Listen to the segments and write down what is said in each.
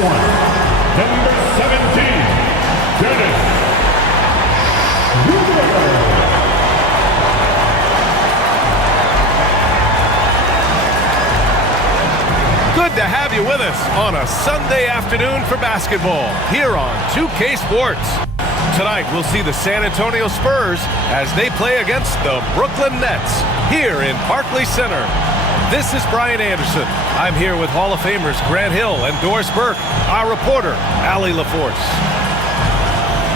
one, number 17, Dennis Schroeder. Good to have you with us on a Sunday afternoon for basketball here on 2K Sports. Tonight we'll see the San Antonio Spurs as they play against the Brooklyn Nets here in Barclays Center. This is Brian Anderson. I'm here with Hall of Famers Grant Hill and Doris Burke, our reporter, Allie LaForce.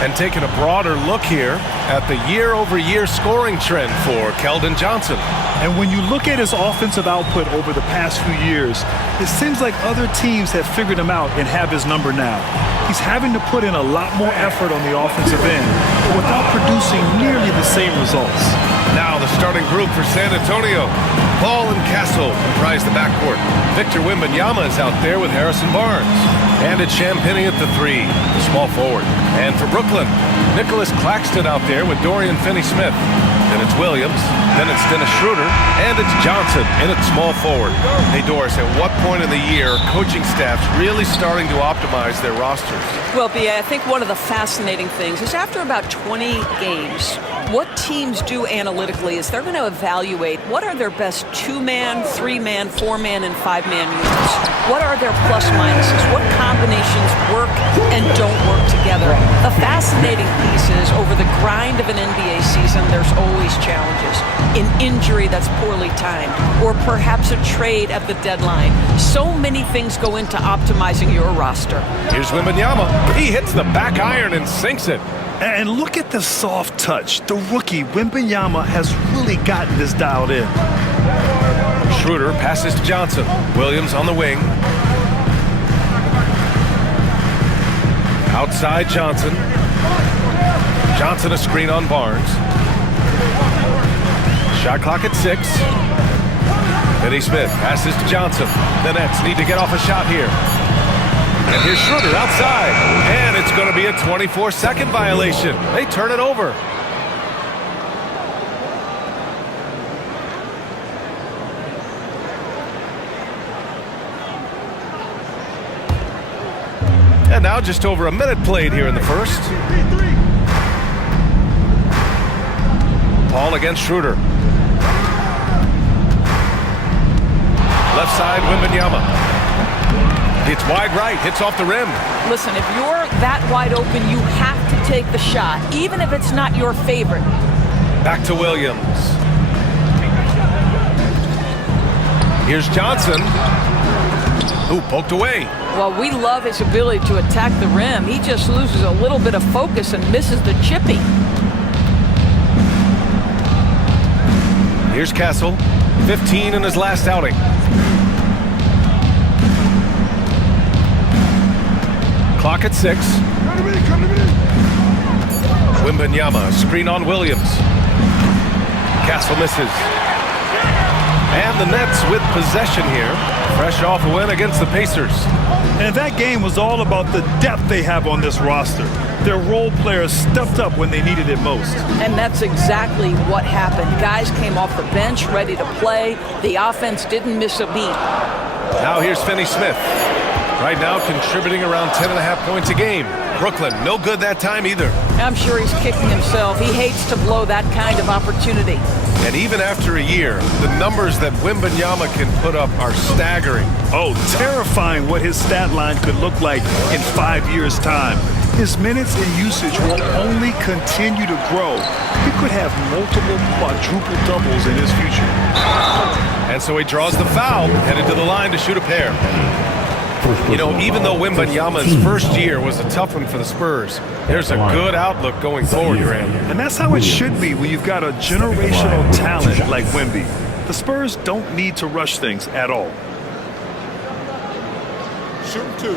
And taking a broader look here at the year-over-year scoring trend for Keldon Johnson. And when you look at his offensive output over the past few years, it seems like other teams have figured him out and have his number now. He's having to put in a lot more effort on the offensive end, but without producing nearly the same results. Now the starting group for San Antonio. Paul and Castle comprise the backcourt. Victor Wembanyama is out there with Harrison Barnes. And it's Champagnie at the 3, the small forward. And for Brooklyn, Nicholas Claxton out there with Dorian Finney-Smith. Then it's Williams, then it's Dennis Schroeder, and it's Johnson in at small forward. Hey Doris, at what point in the year coaching staffs really starting to optimize their rosters? Well, B.A., I think one of the fascinating things is after about 20 games, what teams do analytically is they're going to evaluate what are their best 2-man, 3-man, 4-man, and 5-man units. What are their plus minuses? What combinations work and don't work together? The fascinating piece is over the grind of an NBA season, there's always challenges. An injury that's poorly timed, or perhaps a trade at the deadline. So many things go into optimizing your roster. Here's Wembanyama. He hits the back iron and sinks it. And look at the soft touch. The rookie, Wembanyama, has really gotten this dialed in. Schroeder passes to Johnson. Williams on the wing. Outside Johnson. Johnson a screen on Barnes. Shot clock at 6. Finney-Smith passes to Johnson. The Nets need to get off a shot here. And here's Schroeder outside. And it's going to be a 24-second violation. They turn it over. And now just over a minute played here in the first. Paul against Schroeder. Left side, Wembanyama. It's wide right, hits off the rim. Listen, if you're that wide open, you have to take the shot, even if it's not your favorite. Back to Williams. Here's Johnson. Ooh, poked away. Well, we love his ability to attack the rim. He just loses a little bit of focus and misses the chippy. Here's Castle, 15 in his last outing. Clock at 6. Wembanyama, screen on Williams. Castle misses. And the Nets with possession here, fresh off a win against the Pacers. And that game was all about the depth they have on this roster. Their role players stepped up when they needed it most. And that's exactly what happened. Guys came off the bench ready to play. The offense didn't miss a beat. Now here's Finney-Smith. Right now contributing around 10.5 points a game. Brooklyn, no good that time either. I'm sure he's kicking himself. He hates to blow that kind of opportunity. And even after a year, the numbers that Wembanyama can put up are staggering. Oh, terrifying what his stat line could look like in 5 years' time. His minutes and usage will only continue to grow. He could have multiple quadruple doubles in his future. And so he draws the foul, headed to the line to shoot a pair. You know, even though Wembanyama's first year was a tough one for the Spurs, there's a good outlook going forward, Grant. And that's how it should be when you've got a generational talent like Wemby. The Spurs don't need to rush things at all. Shoot 2.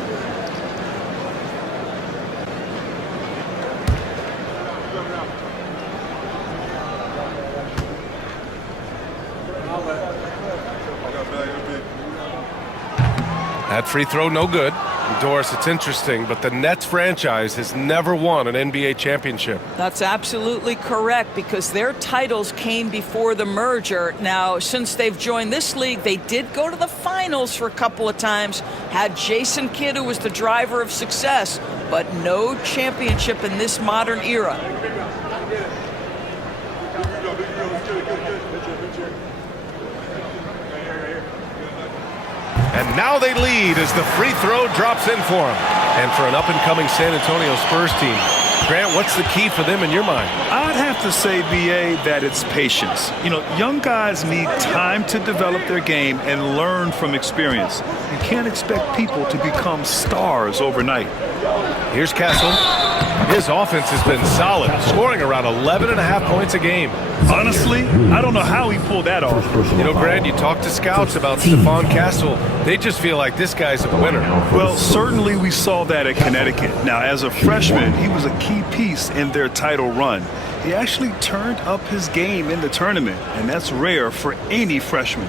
That free throw no good. Doris, it's interesting, but the Nets franchise has never won an NBA championship. That's absolutely correct, because their titles came before the merger. Now, since they've joined this league, they did go to the finals for a couple of times, had Jason Kidd, who was the driver of success, but no championship in this modern era. And now they lead as the free throw drops in for them. And for an up-and-coming San Antonio Spurs team, Grant, what's the key for them in your mind? I'd have to say, B.A., that it's patience. You know, young guys need time to develop their game and learn from experience. You can't expect people to become stars overnight. Here's Castle. His offense has been solid, scoring around 11.5 points a game. Honestly, I don't know how he pulled that off. You know, Grant, you talk to scouts about Stephon Castle. They just feel like this guy's a winner. Well, certainly we saw that at Connecticut. Now, as a freshman, he was a key piece in their title run. He actually turned up his game in the tournament, and that's rare for any freshman.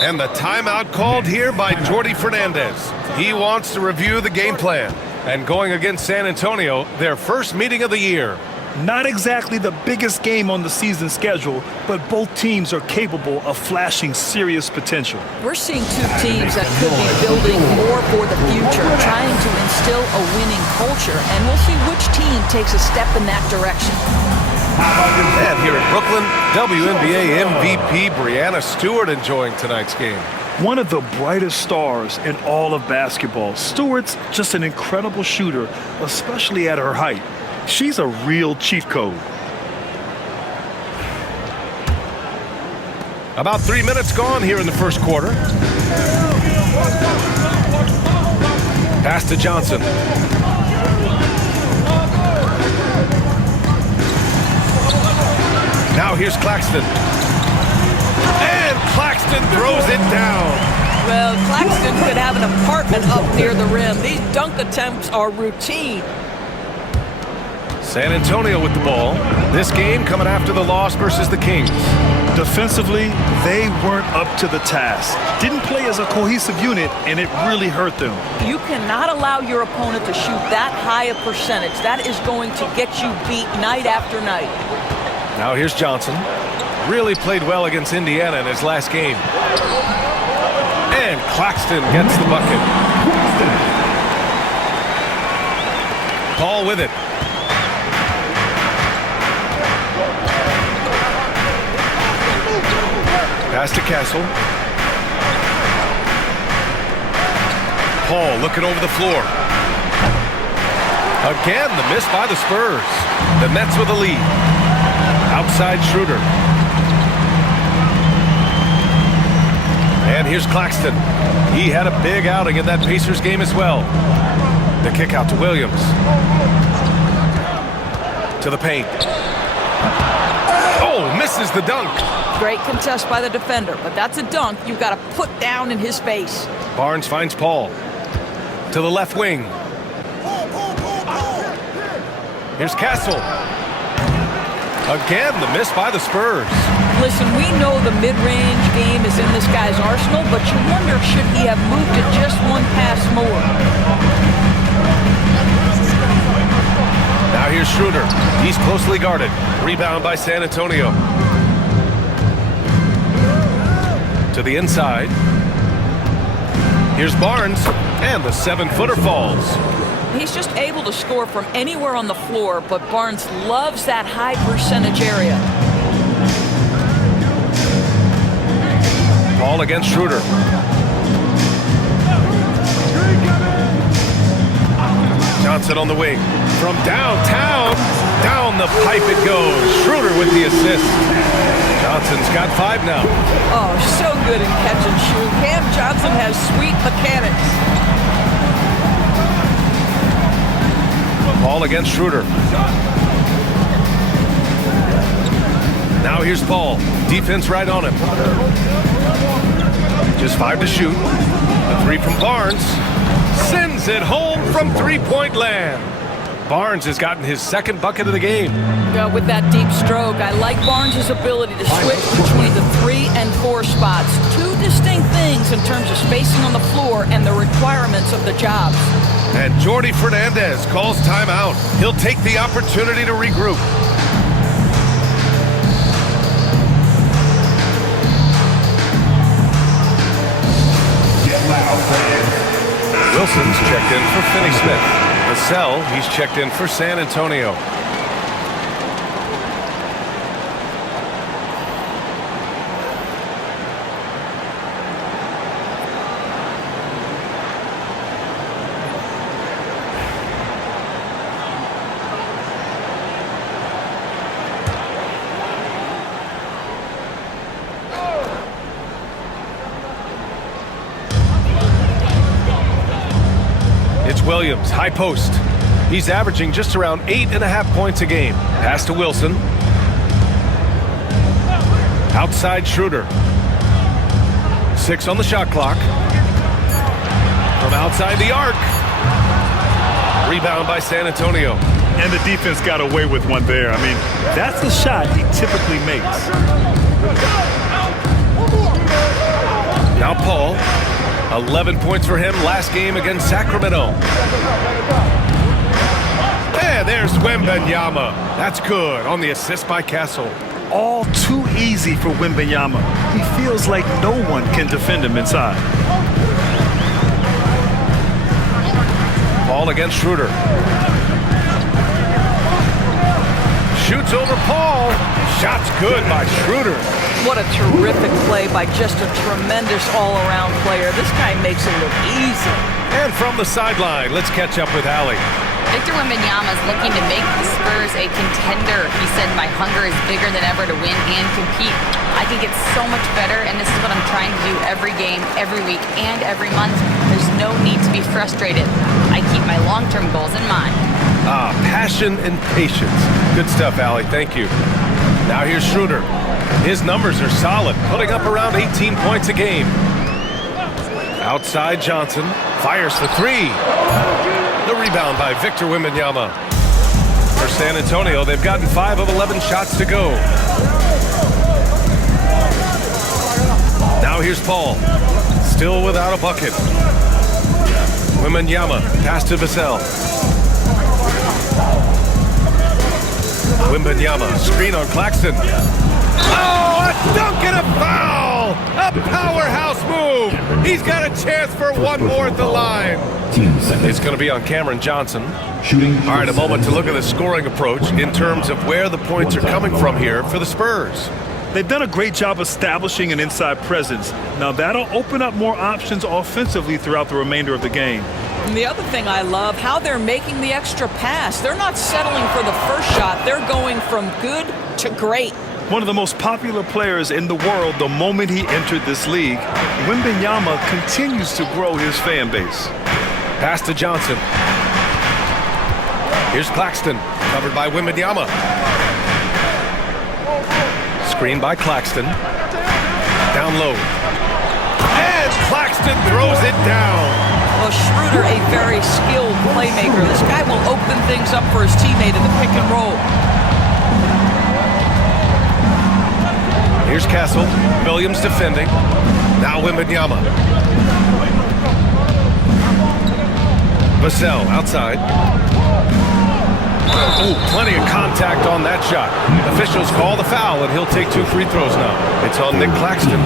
And the timeout called here by Jordi Fernandez. He wants to review the game plan. And going against San Antonio, their first meeting of the year. Not exactly the biggest game on the season schedule, but both teams are capable of flashing serious potential. We're seeing two teams that could be building more for the future, trying to instill a winning culture, and we'll see which team takes a step in that direction. And here in Brooklyn, WNBA MVP Breanna Stewart enjoying tonight's game. One of the brightest stars in all of basketball. Stewart's just an incredible shooter, especially at her height. She's a real cheat code. About 3 minutes gone here in the first quarter. Pass to Johnson. Now here's Claxton. And Claxton throws it down. Well, Claxton could have an apartment up near the rim. These dunk attempts are routine. San Antonio with the ball. This game coming after the loss versus the Kings. Defensively, they weren't up to the task. Didn't play as a cohesive unit, and it really hurt them. You cannot allow your opponent to shoot that high a percentage. That is going to get you beat night after night. Now here's Johnson. Really played well against Indiana in his last game. And Claxton gets the bucket. Paul with it. Pass to Castle. Paul looking over the floor. Again, the miss by the Spurs. The Nets with a lead. Outside Schroeder. And here's Claxton. He had a big outing in that Pacers game as well. The kick out to Williams. To the paint. Oh, misses the dunk. Great contest by the defender, but that's a dunk you've got to put down in his face. Barnes finds Paul. To the left wing. Here's Castle. Again, the miss by the Spurs. Listen, we know the mid-range game is in this guy's arsenal, but you wonder, should he have moved it just one pass more? Now here's Schroeder. He's closely guarded. Rebound by San Antonio. To the inside. Here's Barnes, and the 7-footer falls. He's just able to score from anywhere on the floor, but Barnes loves that high percentage area. Ball against Schroeder. Johnson on the wing. From downtown, down the pipe it goes. Schroeder with the assist. Johnson's got 5 now. Oh, so good in catch and shoot. Cam Johnson has sweet mechanics. Ball against Schroeder. Now here's Paul. Defense right on him. Just 5 to shoot. The 3 from Barnes. Sends it home from three-point land. Barnes has gotten his second bucket of the game. With that deep stroke, I like Barnes' ability to switch between the 3 and 4 spots. Two distinct things in terms of spacing on the floor and the requirements of the job. And Jordi Fernandez calls timeout. He'll take the opportunity to regroup. Wilson's checked in for Finney-Smith. Vassell, he's checked in for San Antonio. Williams, high post. He's averaging just around 8.5 points a game. Pass to Wilson. Outside Schroeder. 6 on the shot clock. From outside the arc. Rebound by San Antonio. And the defense got away with one there. I mean, that's the shot he typically makes. Now Paul. 11 points for him last game against Sacramento. And there's Wembanyama. That's good on the assist by Castle. All too easy for Wembanyama. He feels like no one can defend him inside. Ball against Schroeder. Shoots over Paul. Shot's good by Schroeder. What a terrific play by just a tremendous all-around player. This guy makes it look easy. And from the sideline, let's catch up with Allie. Victor Wembanyama is looking to make the Spurs a contender. He said, "My hunger is bigger than ever to win and compete. I can get so much better, and this is what I'm trying to do every game, every week, and every month. There's no need to be frustrated. I keep my long-term goals in mind." Passion and patience. Good stuff, Allie. Thank you. Now here's Schroeder. His numbers are solid, putting up around 18 points a game. Outside Johnson. Fires for 3. The rebound by Victor Wembanyama. For San Antonio, they've gotten 5 of 11 shots to go. Now here's Paul. Still without a bucket. Wembanyama. Pass to Vassell. Wembanyama. Screen on Claxton. Oh, a dunk and a foul! A powerhouse move! He's got a chance for one more at the line. It's going to be on Cameron Johnson. All right, a moment to look at the scoring approach in terms of where the points are coming from here for the Spurs. They've done a great job establishing an inside presence. Now that'll open up more options offensively throughout the remainder of the game. And the other thing I love, how they're making the extra pass. They're not settling for the first shot. They're going from good to great. One of the most popular players in the world the moment he entered this league, Wembanyama continues to grow his fan base. Pass to Johnson. Here's Claxton, covered by Wembanyama. Screen by Claxton. Down low. And Claxton throws it down. Well, Schroeder, a very skilled playmaker. This guy will open things up for his teammate in the pick and roll. Here's Castle. Williams defending. Now Wembanyama. Vassell outside. Oh, plenty of contact on that shot. Officials call the foul, and he'll take 2 free throws now. It's on Nick Claxton.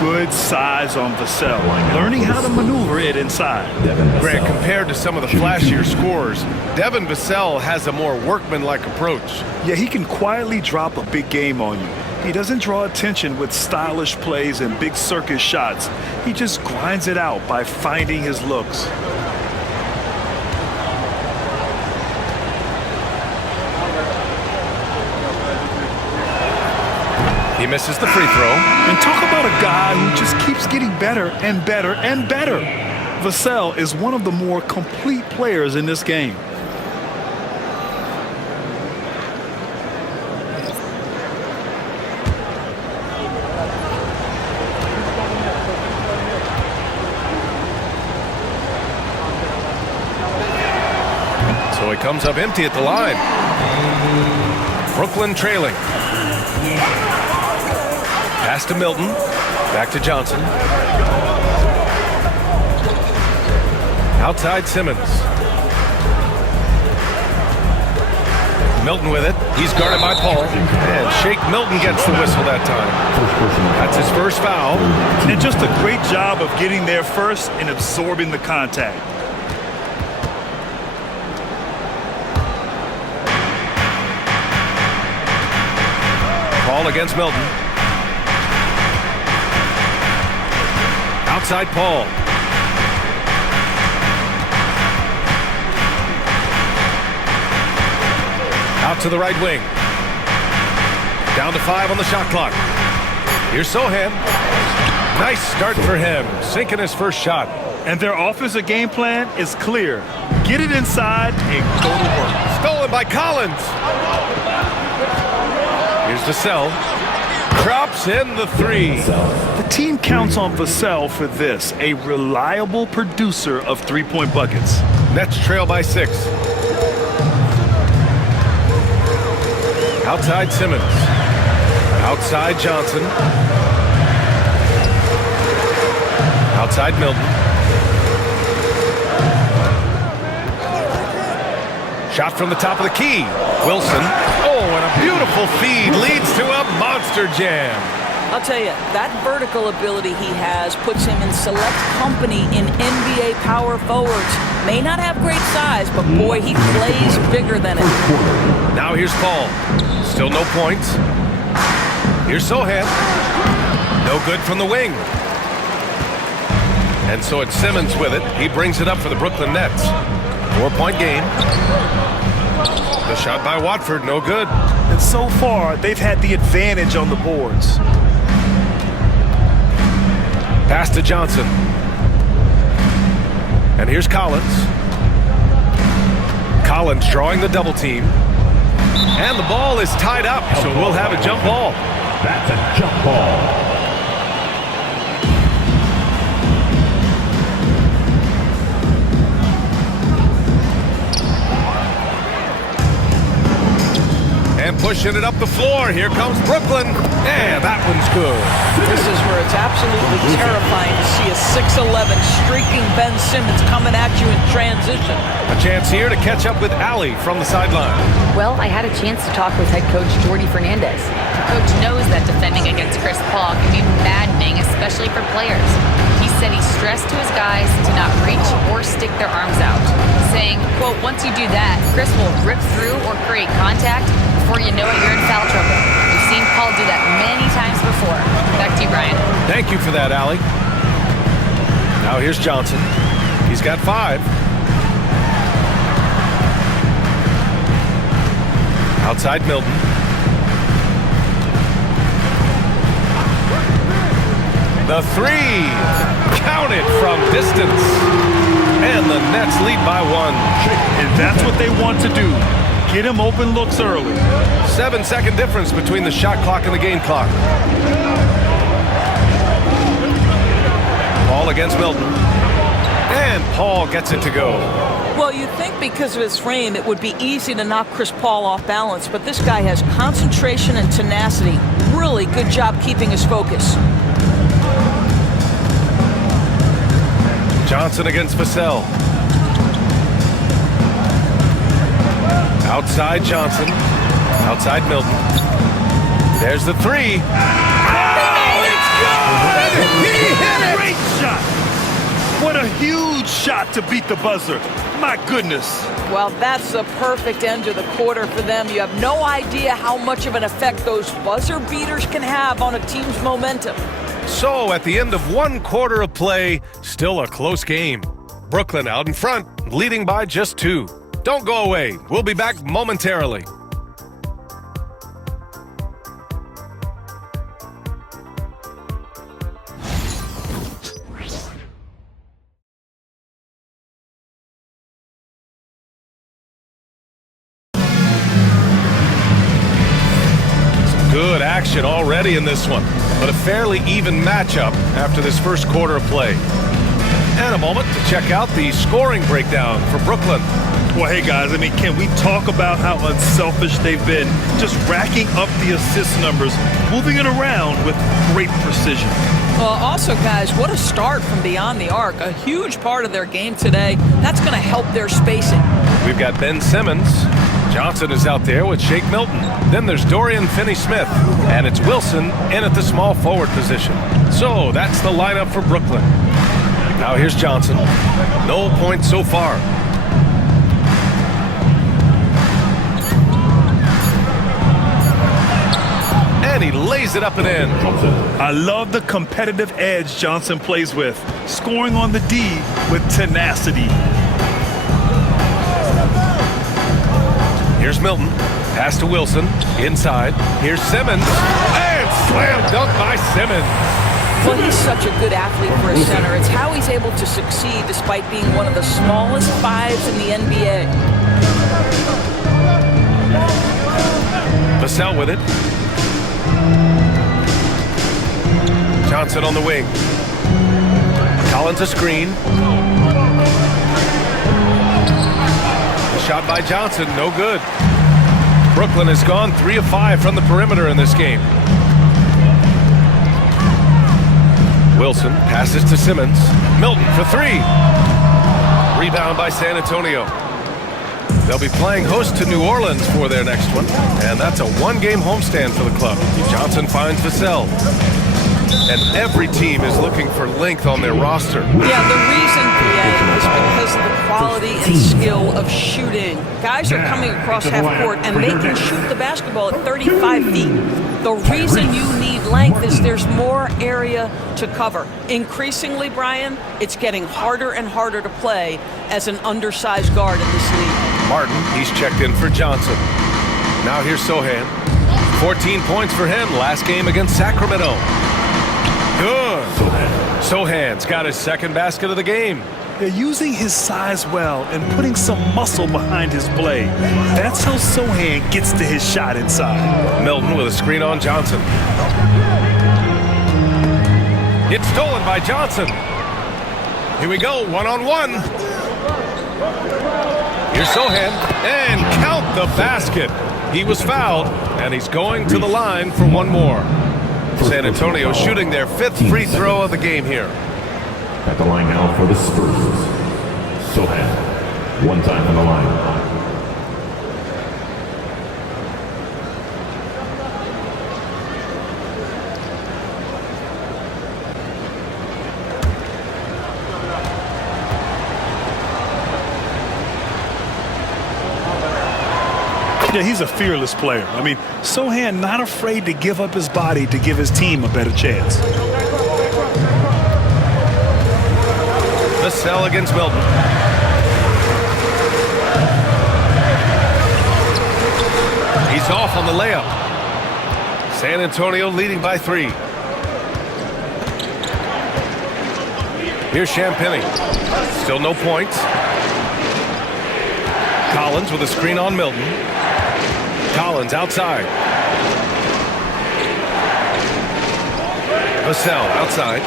Good size on Vassell. Learning how to maneuver it inside. Grant, compared to some of the flashier scorers, Devin Vassell has a more workmanlike approach. Yeah, he can quietly drop a big game on you. He doesn't draw attention with stylish plays and big circus shots. He just grinds it out by finding his looks. He misses the free throw. And talk about a guy who just keeps getting better and better and better. Vassell is one of the more complete players in this game. So he comes up empty at the line. Brooklyn trailing. Pass to Milton. Back to Johnson. Outside Simmons. Milton with it. He's guarded by Paul. And Shake Milton gets the whistle that time. That's his first foul. And just a great job of getting there first and absorbing the contact. Paul against Milton. Outside Paul. Out to the right wing. Down to 5 on the shot clock. Here's Sohan. Nice start for him. Sinking his first shot. And their offensive game plan is clear. Get it inside and go to work. Stolen by Collins. Here's Vassell. Drops in the 3. The team counts on Vassell for this, a reliable producer of three-point buckets. Nets trail by 6. Outside Simmons. Outside Johnson. Outside Milton. Shot from the top of the key. Wilson. Oh, and a beautiful feed leads to a monster jam. I'll tell you, that vertical ability he has puts him in select company in NBA power forwards. May not have great size, but boy, he plays bigger than it. Now here's Paul. Still no points. Here's Sohan. No good from the wing. And so it's Simmons with it. He brings it up for the Brooklyn Nets. 4-point game. The shot by Watford, no good. And so far, they've had the advantage on the boards. Pass to Johnson. And here's Collins. Collins drawing the double team. And the ball is tied up, so we'll have a jump ball. That's a jump ball. And pushing it up the floor. Here comes Brooklyn. And that one's good. This is where it's absolutely terrifying to see a 6'11" streaking Ben Simmons coming at you in transition. A chance here to catch up with Allie from the sideline. Well, I had a chance to talk with head coach Jordy Fernandez. The coach knows that defending against Chris Paul can be maddening, especially for players. He said he stressed to his guys to not reach or stick their arms out, saying, quote, once you do that, Chris will rip through or create contact. Before you know it, you're in foul trouble. We've seen Paul do that many times before. Back to you, Brian. Thank you for that, Allie. Now here's Johnson. He's got 5. Outside Milton. The 3. Count it from distance. And the Nets lead by 1. And that's what they want to do. Get him open looks early. 7-second difference between the shot clock and the game clock. Paul against Milton. And Paul gets it to go. Well, you'd think because of his frame, it would be easy to knock Chris Paul off balance, but this guy has concentration and tenacity. Really good job keeping his focus. Johnson against Vassell. Outside Johnson. Outside Milton. There's the 3. Oh, it's good! He hit it! Great shot. What a huge shot to beat the buzzer. My goodness. Well, that's the perfect end to the quarter for them. You have no idea how much of an effect those buzzer beaters can have on a team's momentum. So, at the end of 1 quarter of play, still a close game. Brooklyn out in front, leading by just 2. Don't go away. We'll be back momentarily. Good action already in this one, but a fairly even matchup after this first quarter of play. And a moment to check out the scoring breakdown for Brooklyn. Well, hey, guys, I mean, can we talk about how unselfish they've been? Just racking up the assist numbers, moving it around with great precision. Well, also, guys, what a start from beyond the arc. A huge part of their game today. That's going to help their spacing. We've got Ben Simmons. Johnson is out there with Shake Milton. Then there's Dorian Finney-Smith. And it's Wilson in at the small forward position. So that's the lineup for Brooklyn. Now here's Johnson. No points so far. And he lays it up and in. I love the competitive edge Johnson plays with, scoring on the D with tenacity. Here's Milton. Pass to Wilson. Inside. Here's Simmons. And slam dunk by Simmons. Well, he's such a good athlete for a center. It's how he's able to succeed despite being one of the smallest fives in the NBA. Vassell with it. Johnson on the wing. Collins a screen. The shot by Johnson, no good. Brooklyn has gone 3 of 5 from the perimeter in this game. Wilson passes to Simmons. Milton for 3. Rebound by San Antonio. They'll be playing host to New Orleans for their next one, and that's a 1-game homestand for the club. Johnson finds Vassell. And every team is looking for length on their roster. Yeah, the reason, PA, is because of the quality and skill of shooting. Guys are coming across half court, and they can shoot the basketball at 35 feet. The reason you need length is there's more area to cover. Increasingly, Brian, it's getting harder and harder to play as an undersized guard in this league. Martin, he's checked in for Johnson. Now here's Sohan. 14 points for him last game against Sacramento. Good. Sohan's got his second basket of the game. They're using his size well and putting some muscle behind his play. That's how Sohan gets to his shot inside. Milton with a screen on Johnson. It's stolen by Johnson. Here we go, 1-on-1. Here's Sohan, and count the basket. He was fouled, and he's going to the line for one more. San Antonio shooting their 5th free throw of the game here. At the line now for the Spurs. Sohan. 1 time on the line. Yeah, he's a fearless player. I mean, Sohan not afraid to give up his body to give his team a better chance. Vassell against Milton. He's off on the layup. San Antonio leading by 3. Here's Champagny. Still no points. Collins with a screen on Milton. Collins outside. Vassell outside.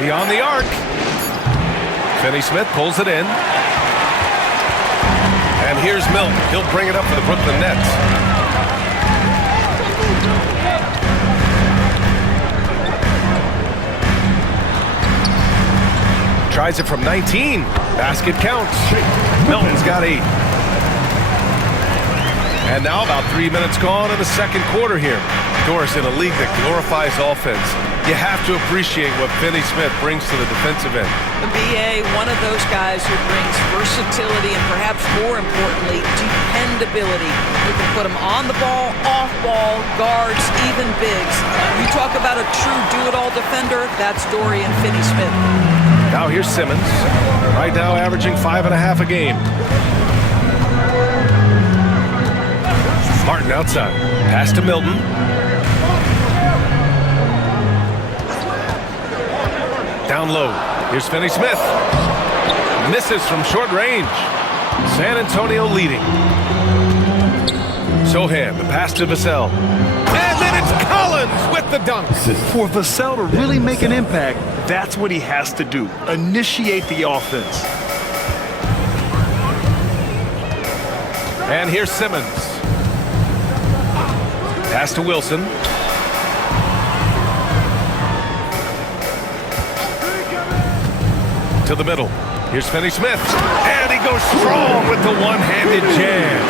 Beyond the arc. Finney-Smith pulls it in. And here's Milton. He'll bring it up for the Brooklyn Nets. Tries it from 19. Basket counts. Milton's got 8. And now about 3 minutes gone in the second quarter here. Of course, in a league that glorifies offense, you have to appreciate what Finney-Smith brings to the defensive end. The BA, one of those guys who brings versatility and perhaps more importantly, dependability. You can put him on the ball, off ball, guards, even bigs. You talk about a true do-it-all defender, that's Dorian Finney-Smith. Now here's Simmons, right now averaging 5.5 a game. Martin outside. Pass to Milton. Down low. Here's Finney-Smith. Misses from short range. San Antonio leading. Sohan, the pass to Vassell. And then it's Collins with the dunk. For Vassell to really make an impact, that's what he has to do. Initiate the offense. And here's Simmons. Pass to Wilson. To the middle. Here's Finney-Smith. And he goes strong with the one-handed jam.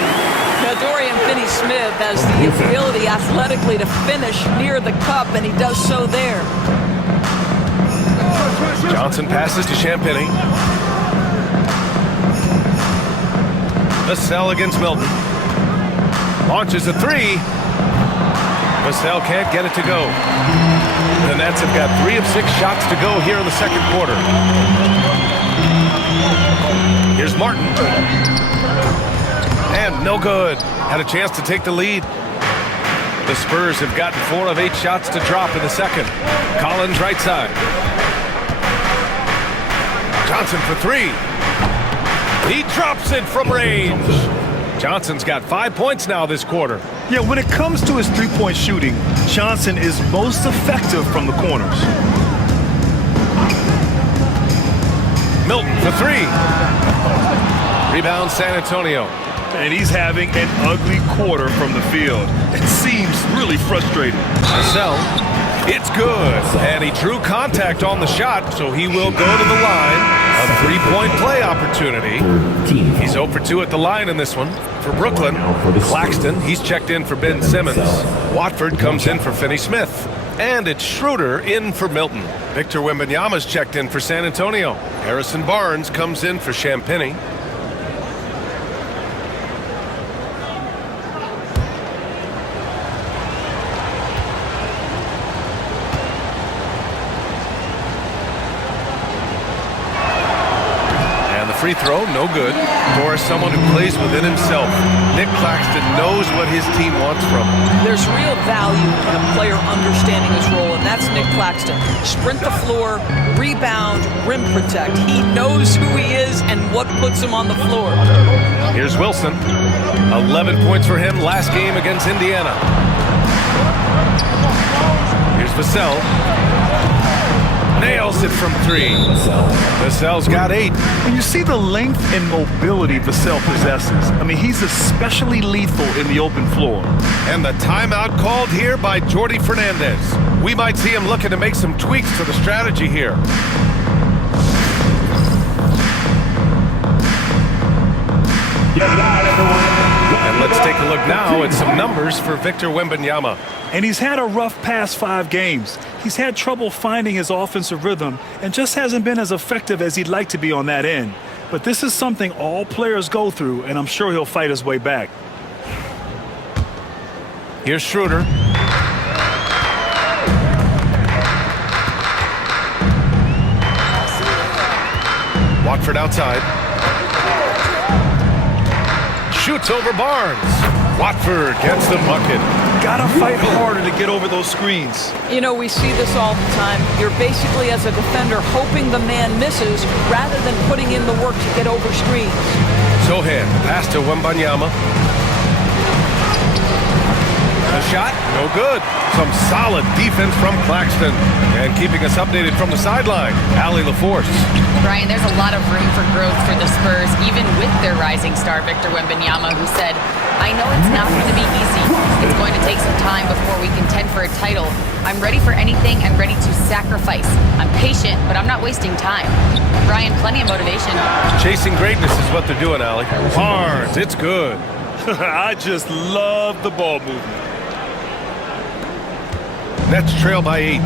Now, Dorian Finney-Smith has the ability athletically to finish near the cup, and he does so there. Johnson passes to Champagny. Vassell against Milton. Launches a three. Vassell can't get it to go. The Nets have got 3 of 6 shots to go here in the second quarter. Here's Martin. And no good. Had a chance to take the lead. The Spurs have gotten 4 of 8 shots to drop in the second. Collins right side. Johnson for 3. He drops it from range. Johnson's got 5 points now this quarter. Yeah, when it comes to his three-point shooting, Johnson is most effective from the corners. Milton for 3. Rebound San Antonio. And he's having an ugly quarter from the field. It seems really frustrating. Vassell. It's good. And he drew contact on the shot, so he will go to the line. A 3-point play opportunity. He's 0 for 2 at the line in this one. For Brooklyn, Claxton, he's checked in for Ben Simmons. Watford comes in for Finney-Smith. And it's Schroeder in for Milton. Victor Wembanyama's checked in for San Antonio. Harrison Barnes comes in for Champagny. Free throw, no good. For someone who plays within himself, Nick Claxton knows what his team wants from him. There's real value in a player understanding his role, and that's Nick Claxton. Sprint the floor, rebound, rim protect. He knows who he is and what puts him on the floor. Here's Wilson. 11 points for him last game against Indiana. Here's Vassell. Nails it from 3. Vassell's got 8. And you see the length and mobility Vassell possesses. I mean, he's especially lethal in the open floor. And the timeout called here by Jordi Fernandez. We might see him looking to make some tweaks to the strategy here. And let's take a look now at some numbers for Victor Wembanyama. And he's had a rough past 5 games. He's had trouble finding his offensive rhythm and just hasn't been as effective as he'd like to be on that end. But this is something all players go through, and I'm sure he'll fight his way back. Here's Schroeder. Watford outside. Shoots over Barnes. Watford gets the bucket. Gotta fight harder to get over those screens. You know, we see this all the time. You're basically, as a defender, hoping the man misses rather than putting in the work to get over screens. Sohan, pass to Wembanyama. The shot, no good. Some solid defense from Claxton. And keeping us updated from the sideline, Allie LaForce. Brian, there's a lot of room for growth for the Spurs, even with their rising star, Victor Wembanyama, who said, I know it's not going to be easy. It's going to take some time before we contend for a title. I'm ready for anything. I'm ready to sacrifice. I'm patient, but I'm not wasting time. Brian, plenty of motivation. Chasing greatness is what they're doing, Allie. Barnes, it's good. I just love the ball movement. Nets trail by 8.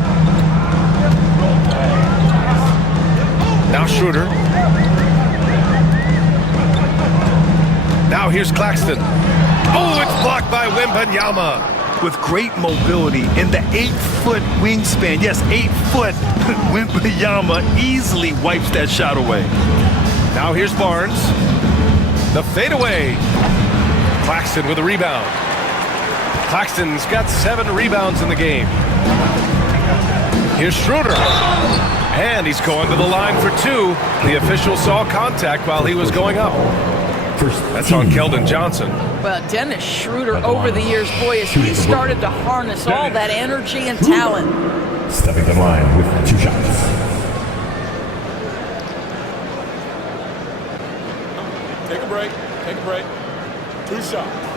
Now Schroeder. Now here's Claxton. Oh, it's blocked by Wembanyama. With great mobility in the 8-foot wingspan. Yes, 8-foot. Wembanyama easily wipes that shot away. Now here's Barnes. The fadeaway. Claxton with a rebound. Claxton's got 7 rebounds in the game. Here's Schroeder. And he's going to the line for 2. The official saw contact while he was going up. That's on Keldon Johnson. Well, Dennis Schroeder over the years, boy, as he started to harness all that energy and talent. Stepping the line with 2 shots. Take a break. Take a break. 2 shots.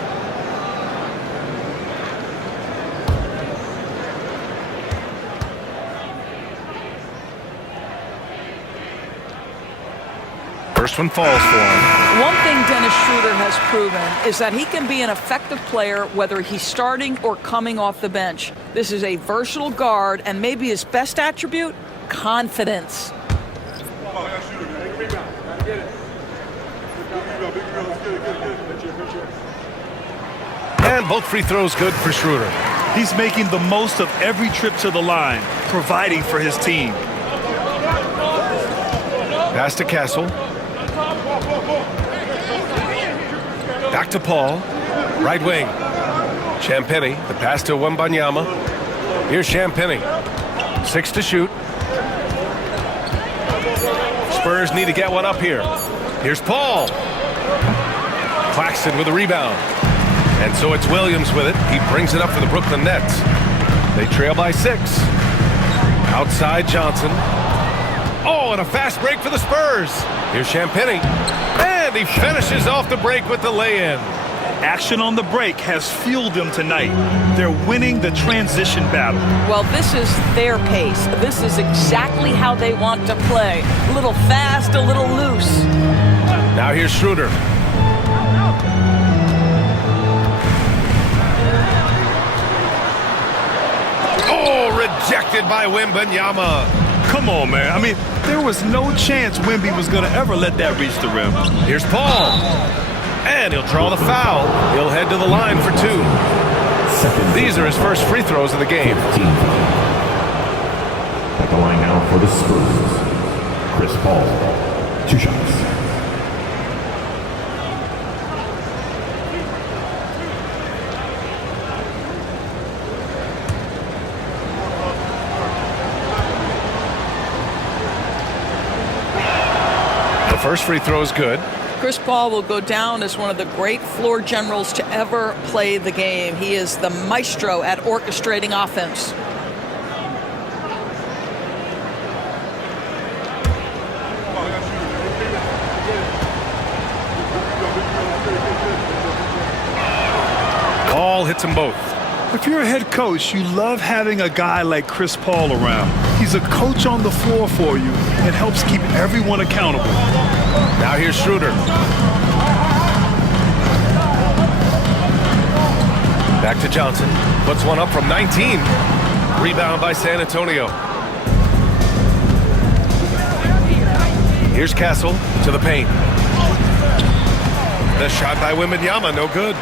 First one falls for him. One thing Dennis Schroeder has proven is that he can be an effective player whether he's starting or coming off the bench. This is a versatile guard, and maybe his best attribute, confidence. And both free throws good for Schroeder. He's making the most of every trip to the line, providing for his team. Pass to Castle. Back to Paul. Right wing. Champagny. The pass to Wembanyama. Here's Champagny. 6 to shoot. Spurs need to get one up here. Here's Paul. Claxton with a rebound. And so it's Williams with it. He brings it up for the Brooklyn Nets. They trail by 6. Outside Johnson. Oh, and a fast break for the Spurs. Here's Champagny. And he finishes off the break with the lay-in. Action on the break has fueled them tonight. They're winning the transition battle. Well, this is their pace. This is exactly how they want to play. A little fast, a little loose. Now here's Schroeder. Oh, rejected by Wembanyama. Come on, man. I mean, there was no chance Wemby was going to ever let that reach the rim. Here's Paul. And he'll draw the foul. He'll head to the line for 2. These are his first free throws of the game. At the line now for the Spurs, Chris Paul. 2 shots. First free throw is good. Chris Paul will go down as one of the great floor generals to ever play the game. He is the maestro at orchestrating offense. Paul hits them both. If you're a head coach, you love having a guy like Chris Paul around. He's a coach on the floor for you and helps keep everyone accountable. Now here's Schroeder. Back to Johnson. Puts one up from 19. Rebound by San Antonio. Here's Castle to the paint. The shot by Wembanyama, no good.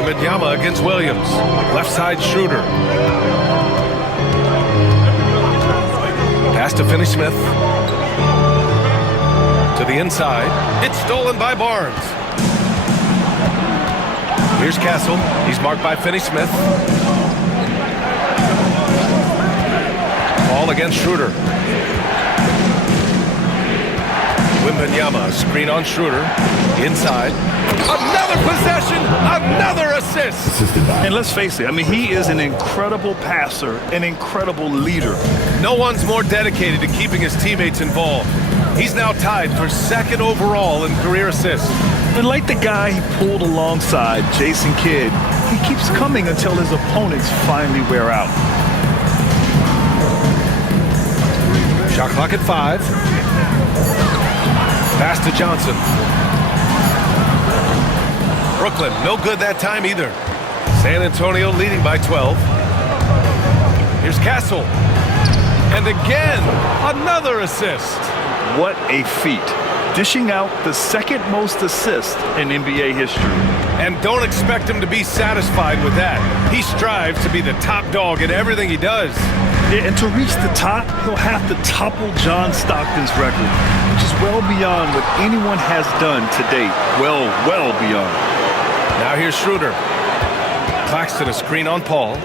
Wembanyama against Williams. Left side Schroeder. Pass to Finney-Smith. To the inside. It's stolen by Barnes. Here's Castle. He's marked by Finney-Smith. Ball against Schroeder. Wembanyama, screen on Schroeder. Inside. Another possession, another assist. And let's face it, I mean, he is an incredible passer, an incredible leader. No one's more dedicated to keeping his teammates involved. He's now tied for 2nd overall in career assists. And like the guy he pulled alongside, Jason Kidd, he keeps coming until his opponents finally wear out. Shot clock at 5. Pass to Johnson. Brooklyn, no good that time either. San Antonio leading by 12. Here's Castle. And again, another assist. What a feat. Dishing out the 2nd most assists in NBA history. And don't expect him to be satisfied with that. He strives to be the top dog in everything he does. Yeah, and to reach the top, he'll have to topple John Stockton's record, which is well beyond what anyone has done to date. Well beyond. Now here's Schroeder. Claxton, a screen on Paul.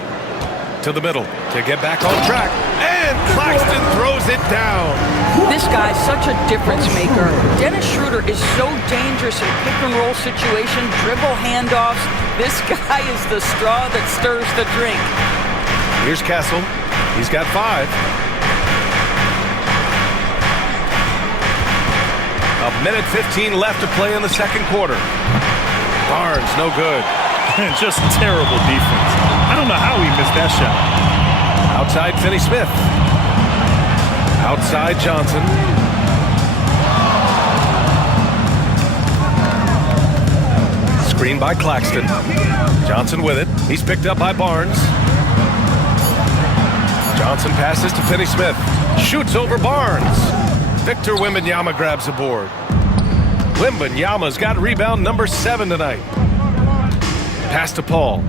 To the middle to get back on track. And Claxton throws it down. This guy's such a difference maker. Dennis Schroeder is so dangerous in pick-and-roll situation, dribble handoffs. This guy is the straw that stirs the drink. Here's Castle. He's got 5. A minute 15 left to play in the second quarter. Barnes, no good. Just terrible defense. I don't know how he missed that shot. Outside Finney-Smith. Outside Johnson. Screen by Claxton. Johnson with it. He's picked up by Barnes. Johnson passes to Finney-Smith. Shoots over Barnes. Victor Wembanyama grabs the board. Wembanyama's got rebound number 7 tonight. Pass to Paul.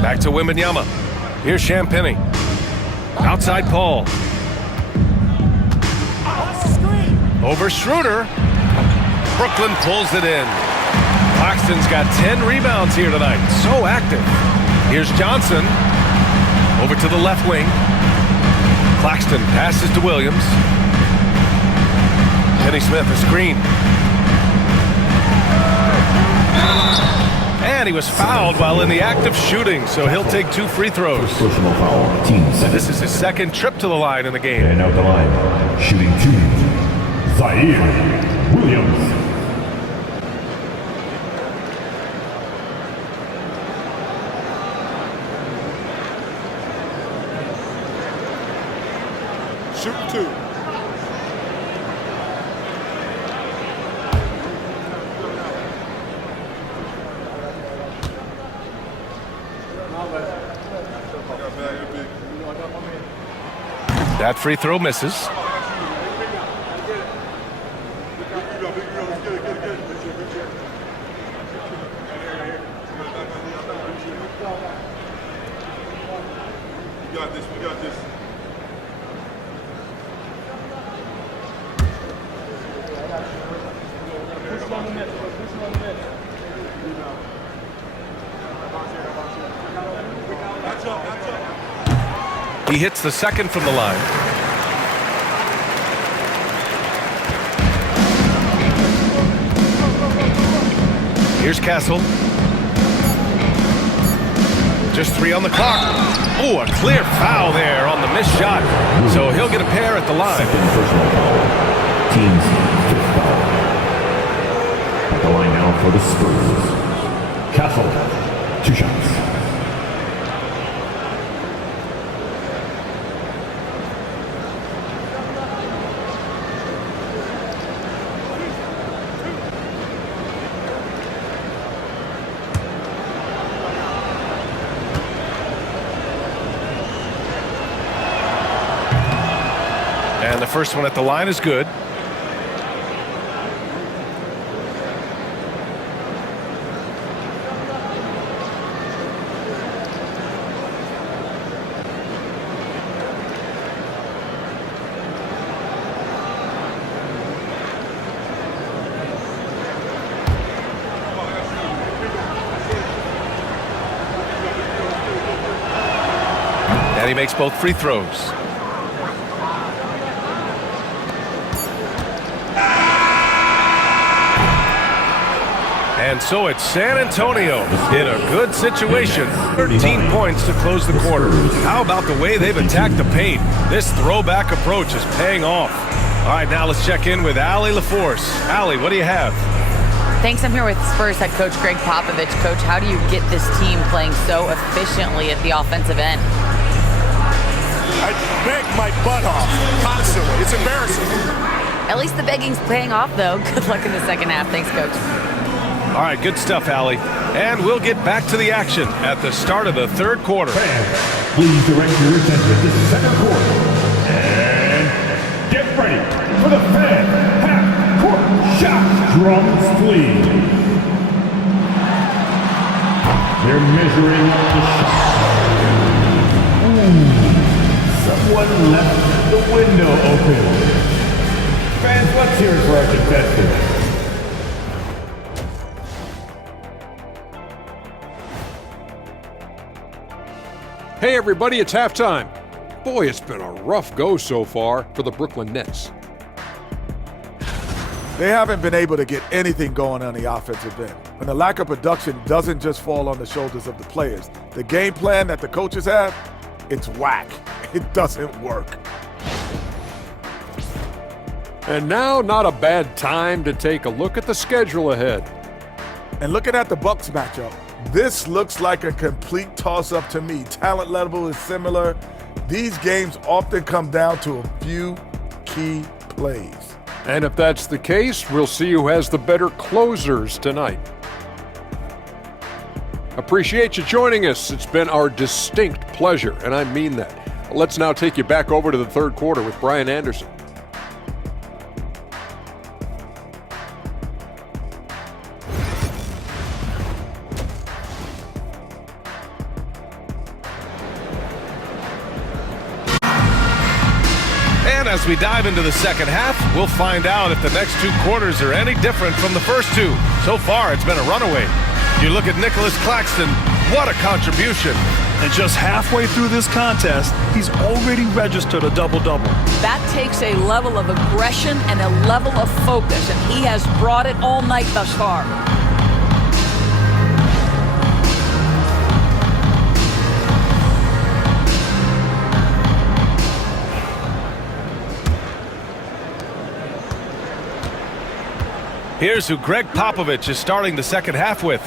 Back to Wembanyama. Here's Champagnie. Outside Paul. Over Schroeder. Brooklyn pulls it in. Claxton's got 10 rebounds here tonight. So active. Here's Johnson. Over to the left wing. Claxton passes to Williams. Finney-Smith a screen. And he was fouled while in the act of shooting, so he'll take 2 free throws. Personal foul, team second. This is his second trip to the line in the game. And out the line, shooting 2, Zaire Williams. Shooting 2. That free throw misses. We got this. He hits the second from the line. Here's Castle. Just 3 on the clock. Oh, a clear foul there on the missed shot. So he'll get a pair at the line. Second personal foul, team's 5th foul. At the line now for the Spurs. Castle, 2 shots. And the first one at the line is good. And he makes both free throws. And so it's San Antonio in a good situation. 13 points to close the quarter. How about the way they've attacked the paint? This throwback approach is paying off. All right, now let's check in with Allie LaForce. Allie, what do you have? Thanks. I'm here with Spurs head coach Greg Popovich. Coach, how do you get this team playing so efficiently at the offensive end? I beg my butt off constantly. It's embarrassing. At least the begging's paying off, though. Good luck in the second half. Thanks, Coach. All right, good stuff, Allie. And we'll get back to the action at the start of the third quarter. Fans, please direct your attention to the second quarter. And get ready for the fan half-court shot. Drums, please. They're measuring up the shot. Someone left the window open. Fans, let's hear it for our contestants. Hey everybody, it's halftime. Boy, it's been a rough go so far for the Brooklyn Nets. They haven't been able to get anything going on the offensive end. And the lack of production doesn't just fall on the shoulders of the players. The game plan that the coaches have, it's whack. It doesn't work. And now, not a bad time to take a look at the schedule ahead. And looking at the Bucks matchup, this looks like a complete toss-up to me. Talent level is similar. These games often come down to a few key plays. And if that's the case, we'll see who has the better closers tonight. Appreciate you joining us. It's been our distinct pleasure, and I mean that. Let's now take you back over to the third quarter with Brian Anderson. And as we dive into the second half, we'll find out if the next two quarters are any different from the first two. So far, it's been a runaway. You look at Nicholas Claxton, what a contribution. And just halfway through this contest, he's already registered a double-double. That takes a level of aggression and a level of focus, and he has brought it all night thus far. Here's who Greg Popovich is starting the second half with.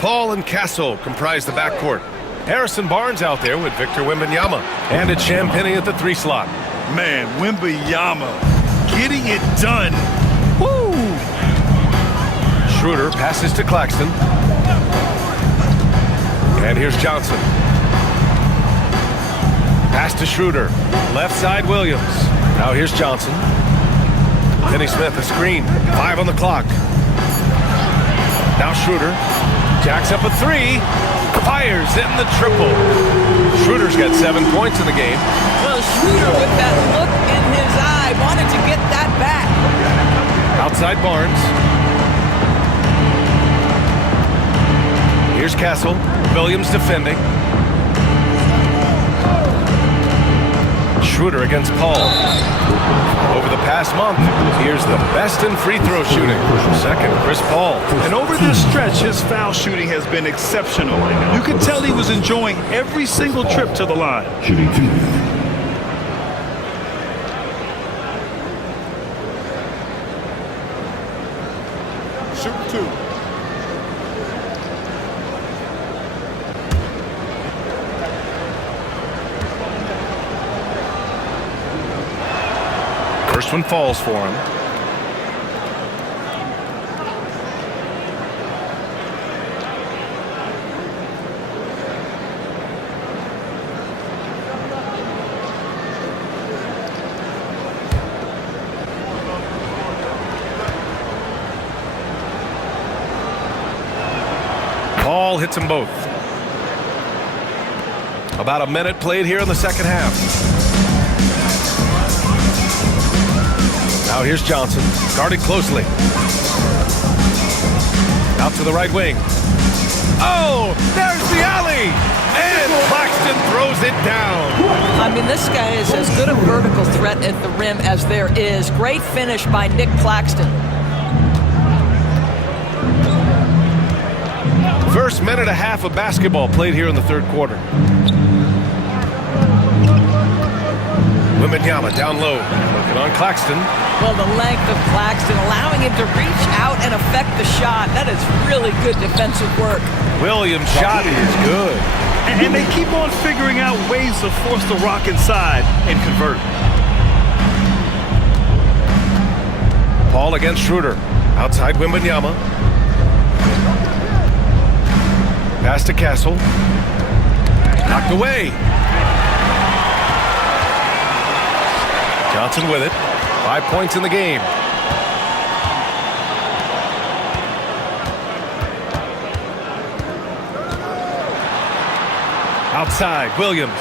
Paul and Castle comprise the backcourt. Harrison Barnes out there with Victor Wembanyama. And it's Champagnie at the 3 slot. Man, Wembanyama getting it done. Woo! Schroeder passes to Claxton. And here's Johnson. Pass to Schroeder. Left side Williams. Now here's Johnson. Finney Smith a screen. 5 on the clock. Now Schroeder. Jacks up a 3. Fires in the triple. Schroeder's got 7 points in the game. Well, Schroeder with that look in his eye wanted to get that back. Outside Barnes. Here's Castle. Williams defending. Schroeder against Paul. Over the past month, here's the best in free throw shooting. Second, Chris Paul. And over this stretch, his foul shooting has been exceptional. You could tell he was enjoying every single trip to the line. Shooting 2. Shooting 2. First one falls for him. Paul hits them both. About a minute played here in the second half. Now here's Johnson, guarded closely. Out to the right wing. Oh, there's the alley! And Claxton throws it down. I mean, this guy is as good a vertical threat at the rim as there is. Great finish by Nick Claxton. First minute and a half of basketball played here in the third quarter. Wembanyama down low, working on Claxton. Well, the length of Claxton allowing him to reach out and affect the shot. That is really good defensive work. Williams' shot is good. And they keep on figuring out ways to force the rock inside and convert. Paul against Schroeder. Outside Wembanyama. Pass to Castle. Knocked away. Johnson with it. 5 points in the game. Outside, Williams.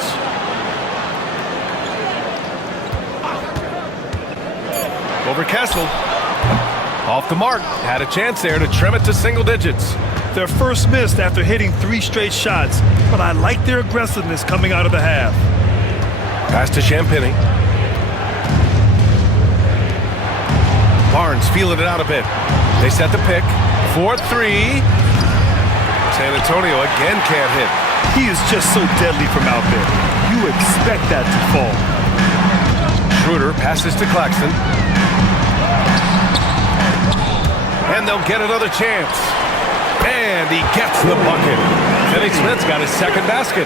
Over Castle. Off the mark. Had a chance there to trim it to single digits. Their first missed after hitting 3 straight shots, but I like their aggressiveness coming out of the half. Pass to Champagnie. Barnes feeling it out a bit. They set the pick. 4-3. San Antonio again can't hit. He is just so deadly from out there. You expect that to fall. Schroeder passes to Claxton. they'll get another chance. And he gets the bucket. Finney-Smith's got his second basket.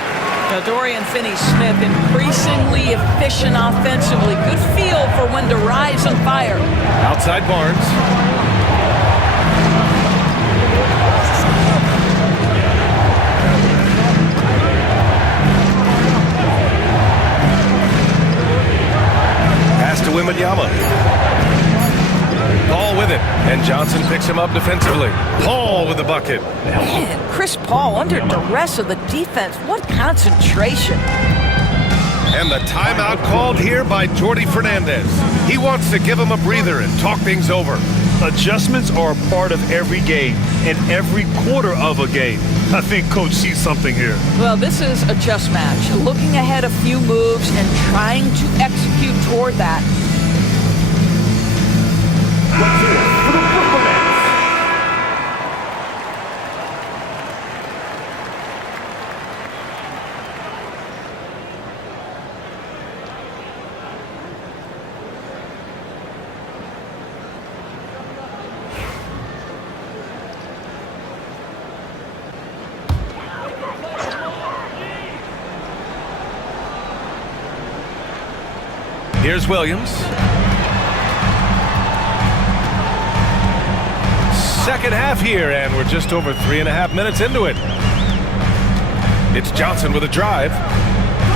Now, Dorian Finney-Smith increasingly efficient offensively. Good feel for when to rise and fire. Outside Barnes. Pass to Wembanyama. Paul with it, and Johnson picks him up defensively. Paul with the bucket. Man, Chris Paul under duress of the defense. What concentration. And the timeout called here by Jordi Fernandez. He wants to give him a breather and talk things over. Adjustments are a part of every game and every quarter of a game. I think Coach sees something here. Well, this is a just match. Looking ahead a few moves and trying to execute toward that. Let's hear it for the Brooklyn Nets. Here's Williams. Second half here, and we're just over 3.5 minutes into it. It's Johnson with a drive.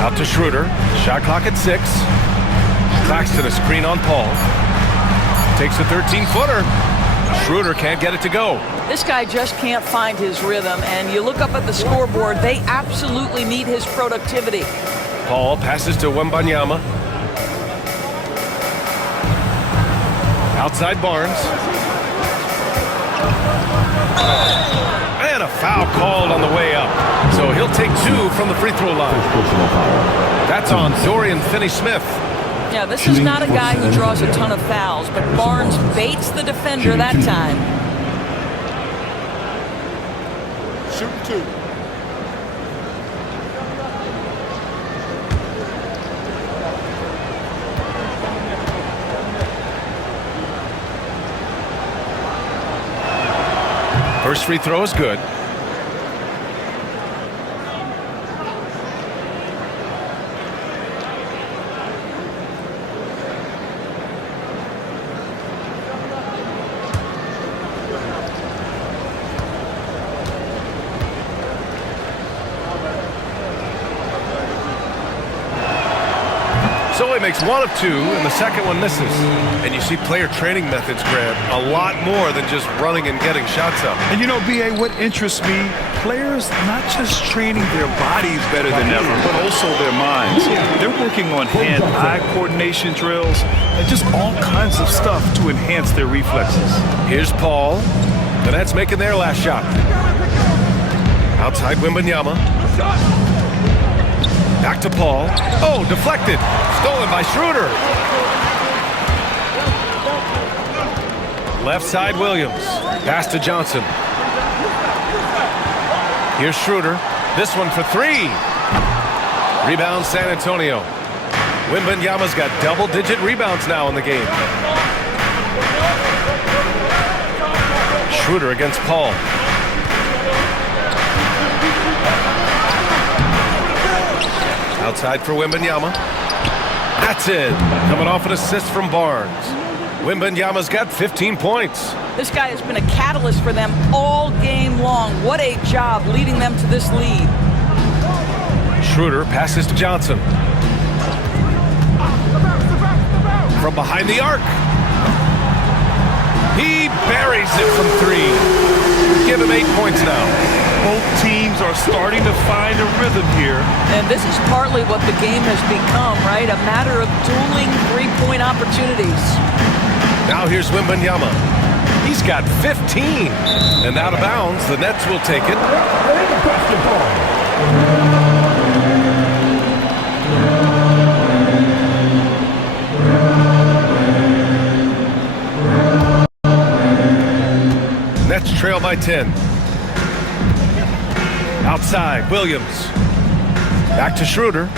Out to Schroeder. Shot clock at 6. Claxton a screen on Paul. Takes a 13-footer. Schroeder can't get it to go. This guy just can't find his rhythm, and you look up at the scoreboard, they absolutely need his productivity. Paul passes to Wembanyama. Outside Barnes. And a foul called on the way up. So he'll take 2 from the free throw line. That's on Dorian Finney-Smith. Yeah, this is not a guy who draws a ton of fouls, but Barnes baits the defender that time. Shooting 2. First free throw is good. So he makes 1 of 2, and the second one misses. And you see player training methods, Grant, a lot more than just running and getting shots up. And you know, B.A., what interests me, players not just training their bodies better than ever, but also their minds. They're working on hand-eye coordination drills and just all kinds of stuff to enhance their reflexes. Here's Paul. The Nets making their last shot. Outside Wembanyama. Back to Paul. Oh, deflected. Stolen by Schroeder. Left side Williams. Pass to Johnson. Here's Schroeder. This one for 3. Rebound San Antonio. Wembanyama's got double-digit rebounds now in the game. Schroeder against Paul. Outside for Wembanyama. That's it. Coming off an assist from Barnes. Wembanyama's got 15 points. This guy has been a catalyst for them all game long. What a job leading them to this lead. Schroeder passes to Johnson. From behind the arc. He buries it from 3. Give him 8 points now. Both teams are starting to find a rhythm here. And this is partly what the game has become, right? A matter of dueling three-point opportunities. Now here's Wembanyama. He's got 15. And out of bounds, the Nets will take it. Nets trail by 10. Outside, Williams. Back to Schroeder.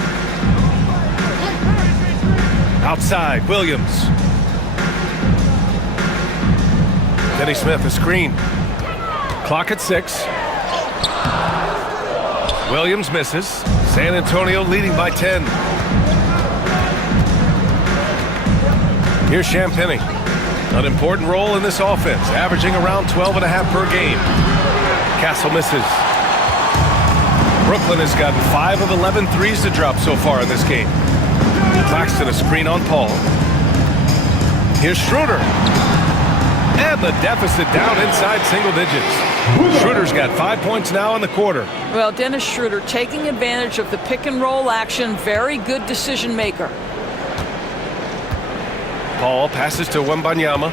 Outside, Williams. Denny Smith, a screen. Clock at 6. Williams misses. San Antonio leading by 10. Here's Champagny. An important role in this offense, averaging around 12.5 per game. Castle misses. Brooklyn has gotten 5 of 11 threes to drop so far in this game. Claxton a screen on Paul. Here's Schroeder. And the deficit down inside single digits. Schroeder's got 5 points now in the quarter. Well, Dennis Schroeder taking advantage of the pick and roll action. Very good decision maker. Paul passes to Wembanyama.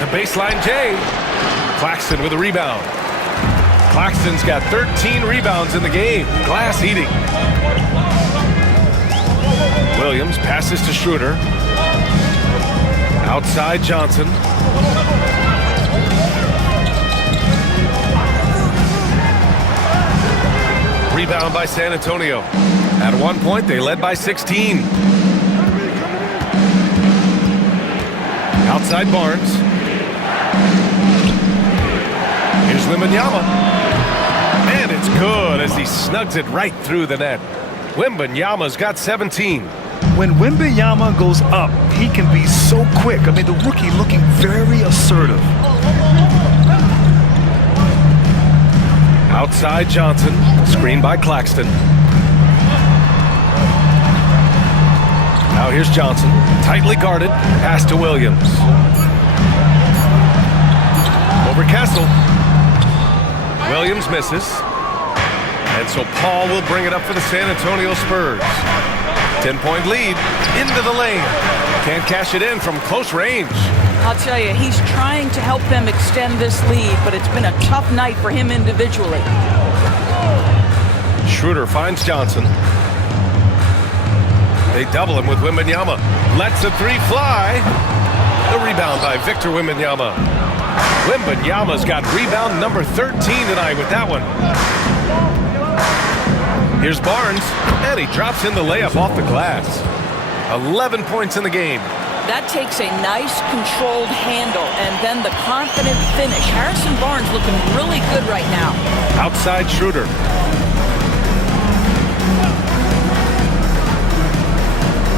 The baseline J. Claxton with a rebound. Claxton's got 13 rebounds in the game. Glass eating. Williams passes to Schroeder. Outside Johnson. Rebound by San Antonio. At one point, they led by 16. Outside Barnes. Here's Wembanyama. And it's good as he snugs it right through the net. Wembanyama's got 17. When Wembanyama goes up, he can be so quick. I mean, the rookie looking very assertive. Outside Johnson, screened by Claxton. Now here's Johnson, tightly guarded, pass to Williams. Over Castle. Williams misses. And so Paul will bring it up for the San Antonio Spurs. 10-point lead, into the lane. Can't cash it in from close range. I'll tell you, he's trying to help them extend this lead, but it's been a tough night for him individually. Schroeder finds Johnson. They double him with Wembanyama. Lets the three fly. The rebound by Victor Wembanyama. Wembanyama's got rebound number 13 tonight with that one. Here's Barnes, and he drops in the layup off the glass. 11 points in the game. That takes a nice controlled handle and then the confident finish. Harrison Barnes looking really good right now. Outside Schroeder.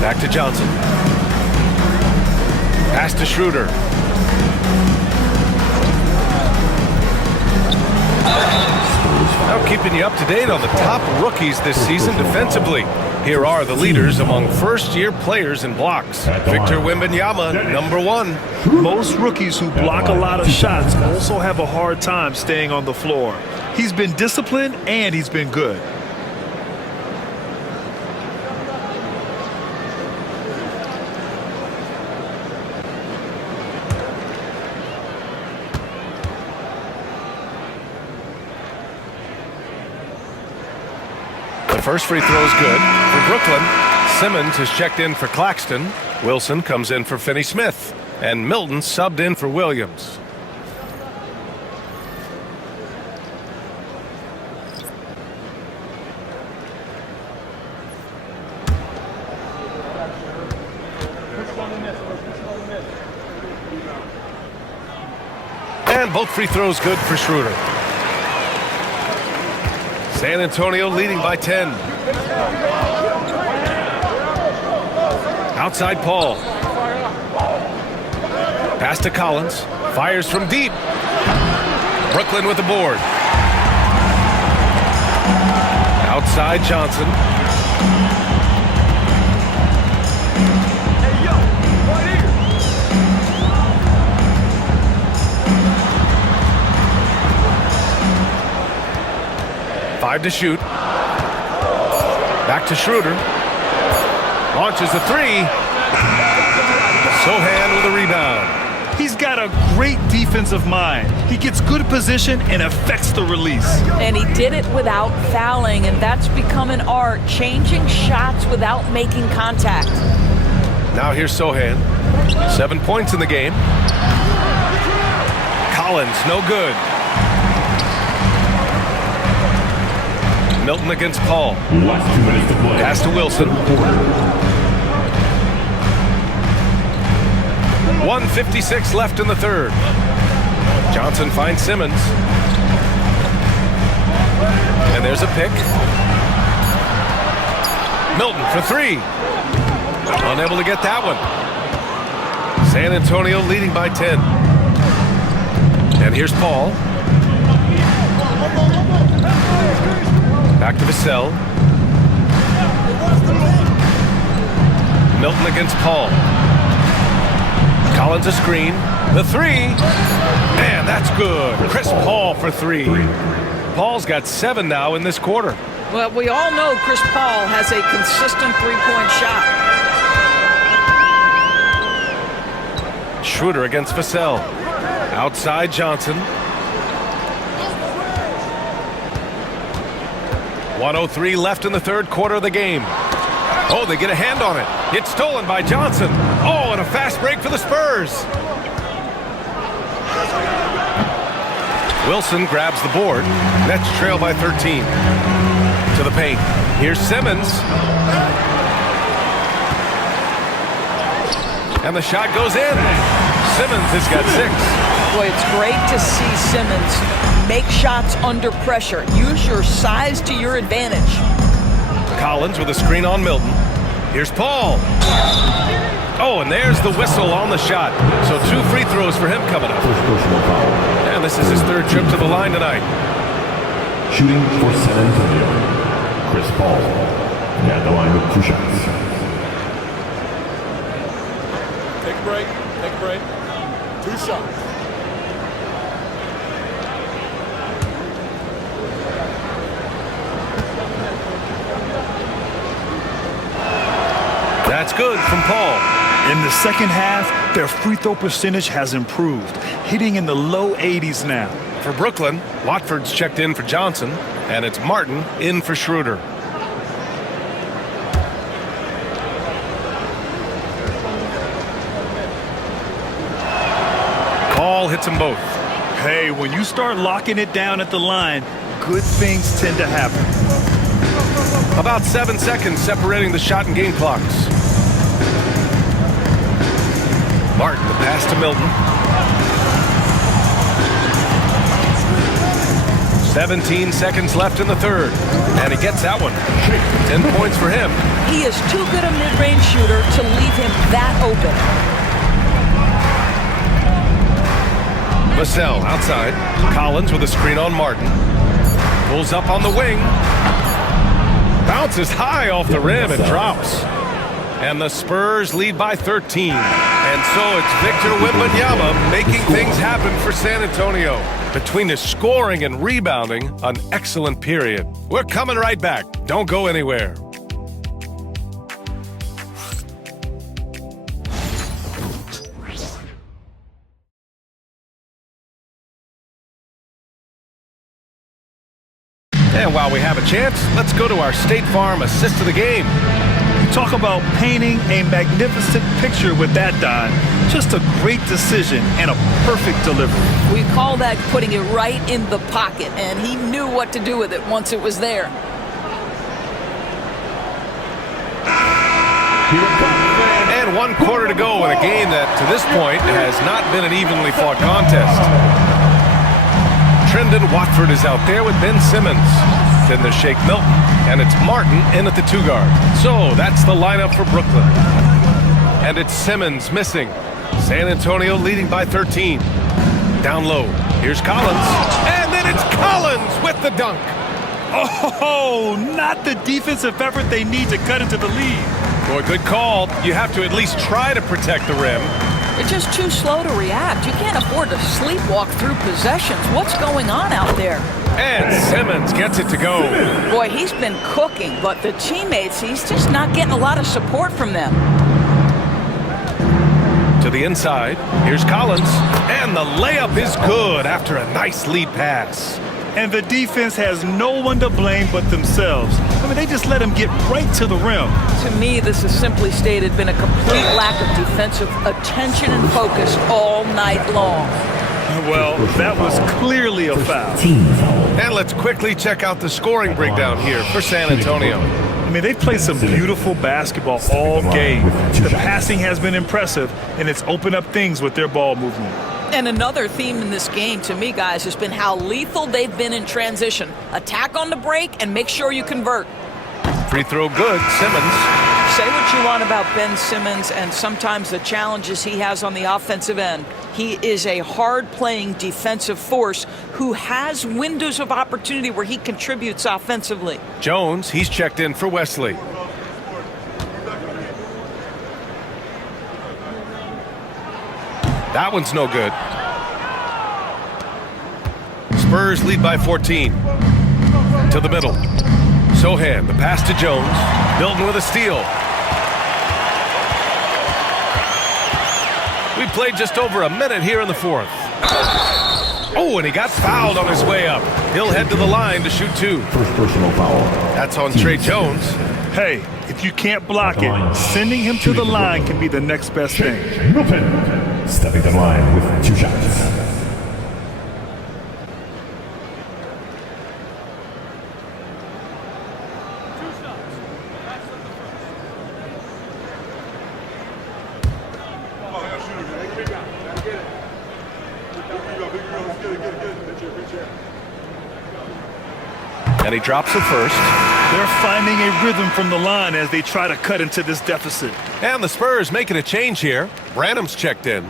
Back to Johnson. Pass to Schroeder. Now keeping you up to date on the top rookies this season defensively. Here are the leaders among first-year players in blocks. Victor Wembanyama, number 1. Most rookies who block a lot of shots also have a hard time staying on the floor. He's been disciplined and he's been good. The first free throw is good for Brooklyn. Simmons has checked in for Claxton. Wilson comes in for Finney Smith. And Milton subbed in for Williams. And both free throws good for Schroeder. San Antonio leading by 10. Outside Paul. Pass to Collins. Fires from deep. Brooklyn with the board. Outside Johnson. Five to shoot. Back to Schroeder. Launches a three. Sohan with a rebound. He's got a great defensive mind. He gets good position and affects the release. And he did it without fouling, and that's become an art, changing shots without making contact. Now here's Sohan. 7 points in the game. Collins, no good. Milton against Paul. Last 2 minutes to play. Pass to Wilson. 1:56 left in the third. Johnson finds Simmons. And there's a pick. Milton for three. Unable to get that one. San Antonio leading by 10. And here's Paul. Back to Vassell. Milton against Paul. Collins a screen. The three. Man, that's good. Chris Paul for three. Paul's got 7 now in this quarter. Well, we all know Chris Paul has a consistent three-point shot. Schroeder against Vassell. Outside Johnson. 1:03 left in the third quarter of the game. Oh, they get a hand on it. It's stolen by Johnson. Oh, and a fast break for the Spurs. Wilson grabs the board. Nets trail by 13. To the paint. Here's Simmons. And the shot goes in. Simmons has got 6. Boy, it's great to see Simmons make shots under pressure. Use your size to your advantage. Collins with a screen on Milton. Here's Paul. Oh, and there's the whistle on the shot. So 2 free throws for him coming up. First personal foul. And this is his 3rd trip to the line tonight. Shooting for San Antonio. Chris Paul. At the line with 2 shots. Take a break. Take a break. 2 shots. That's good from Paul. In the second half, their free throw percentage has improved, hitting in the low 80s now. For Brooklyn, Watford's checked in for Johnson, and it's Martin in for Schroeder. Paul hits them both. Hey, when you start locking it down at the line, good things tend to happen. About 7 seconds separating the shot and game clocks. Martin, the pass to Milton. 17 seconds left in the third. And he gets that one. 10 points for him. He is too good a mid-range shooter to leave him that open. Vassell outside. Collins with a screen on Martin. Pulls up on the wing. Bounces high off the rim and drops. And the Spurs lead by 13. And so it's Victor Wembanyama making things happen for San Antonio. Between the scoring and rebounding, an excellent period. We're coming right back. Don't go anywhere. And while we have a chance, let's go to our State Farm assist of the game. Talk about painting a magnificent picture with that dive. Just a great decision and a perfect delivery. We call that putting it right in the pocket, and he knew what to do with it once it was there. And 1 quarter to go in a game that, to this point, has not been an evenly fought contest. Trendon Watford is out there with Ben Simmons. Then there's Shake Milton, and it's Martin in at the 2 guard. So that's the lineup for Brooklyn. And it's Simmons missing. San Antonio leading by 13. Down low. Here's Collins. And then it's Collins with the dunk. Oh, not the defensive effort they need to cut into the lead. Boy, good call. You have to at least try to protect the rim. They're just too slow to react. You can't afford to sleepwalk through possessions. What's going on out there? And Simmons gets it to go. Boy, he's been cooking, but the teammates, he's just not getting a lot of support from them. To the inside, here's Collins, and the layup is good after a nice lead pass. And the defense has no one to blame but themselves. I mean, they just let him get right to the rim. To me, this has simply stated been a complete lack of defensive attention and focus all night long. Well, that was clearly a foul. And let's quickly check out the scoring breakdown here for San Antonio. I mean, they've played some beautiful basketball all game. The passing has been impressive, and it's opened up things with their ball movement. And another theme in this game, to me, guys, has been how lethal they've been in transition. Attack on the break and make sure you convert. Free throw good, Simmons. Say what you want about Ben Simmons and sometimes the challenges he has on the offensive end. He is a hard-playing defensive force who has windows of opportunity where he contributes offensively. Jones, he's checked in for Wesley. That one's no good. Spurs lead by 14. To the middle. Sohan, the pass to Jones. Milton with a steal. We played just over a minute here in the fourth. Oh, and he got fouled on his way up. He'll head to the line to shoot two. First personal foul. That's on Trey Jones. Hey, if you can't block it, sending him to the line can be the next best thing. Milton stepping to the line with 2 shots. And he drops it first. They're finding a rhythm from the line as they try to cut into this deficit. And the Spurs making a change here. Branham's checked in.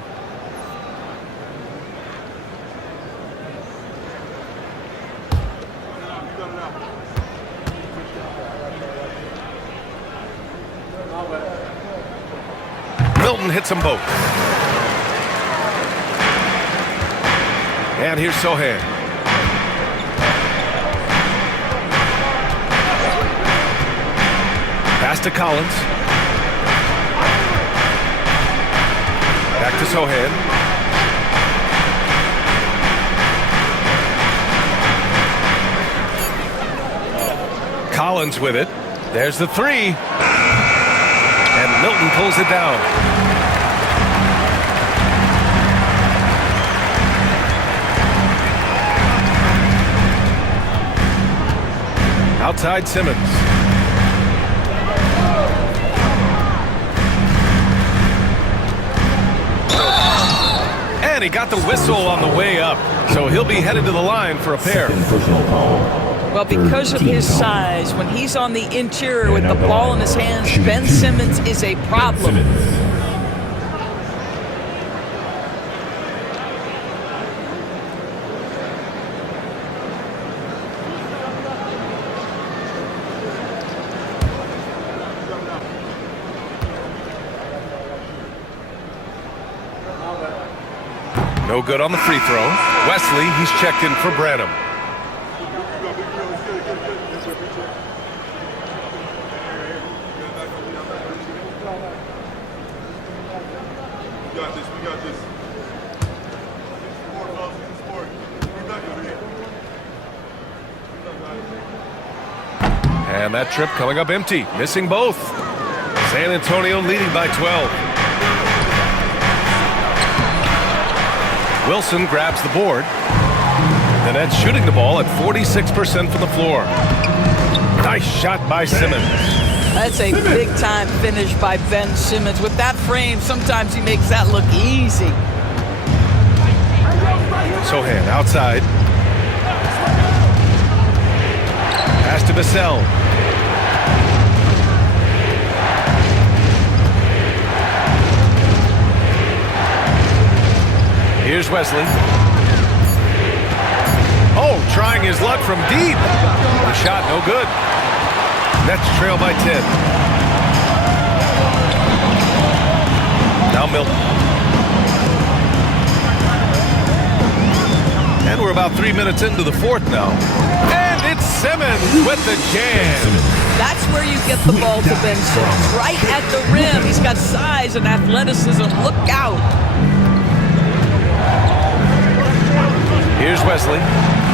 Milton hits them both. And here's Sohan. Pass to Collins. Back to Sohan. Collins with it. There's the three. And Milton pulls it down. Outside Simmons. And he got the whistle on the way up, so he'll be headed to the line for a pair. Well, because of his size, when he's on the interior with the ball in his hands, Ben Simmons is a problem. No good on the free throw. Wesley, he's checked in for Branham. And that trip coming up empty, missing both. San Antonio leading by 12. Wilson grabs the board. The Nets shooting the ball at 46% from the floor. Nice shot by Simmons. That's a big-time finish by Ben Simmons. With that frame, sometimes he makes that look easy. Sohan outside. Pass to Vassell. Here's Wesley. Oh, trying his luck from deep. The shot no good. Nets trail by 10. Now Milton. And we're about 3 minutes into the fourth now. And it's Simmons with the jam. That's where you get the ball to Ben Simmons. Right at the rim. He's got size and athleticism. Look out. Here's Wesley.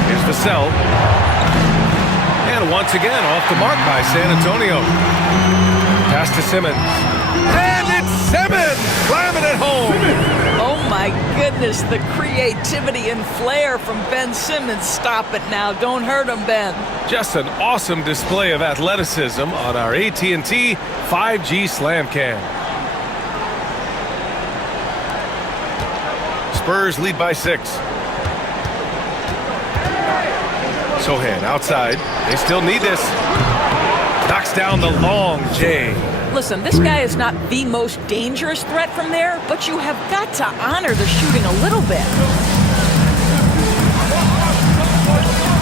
Here's Vassell. And once again, off the mark by San Antonio. Pass to Simmons. And it's Simmons! Slamming it home! Oh my my goodness, the creativity and flair from Ben Simmons. Stop it now. Don't hurt him, Ben. Just an awesome display of athleticism on our AT&T 5G Slam Cam. Spurs lead by 6. Sohan outside. They still need this. Knocks down the long J. Listen, this guy is not the most dangerous threat from there, but you have got to honor the shooting a little bit.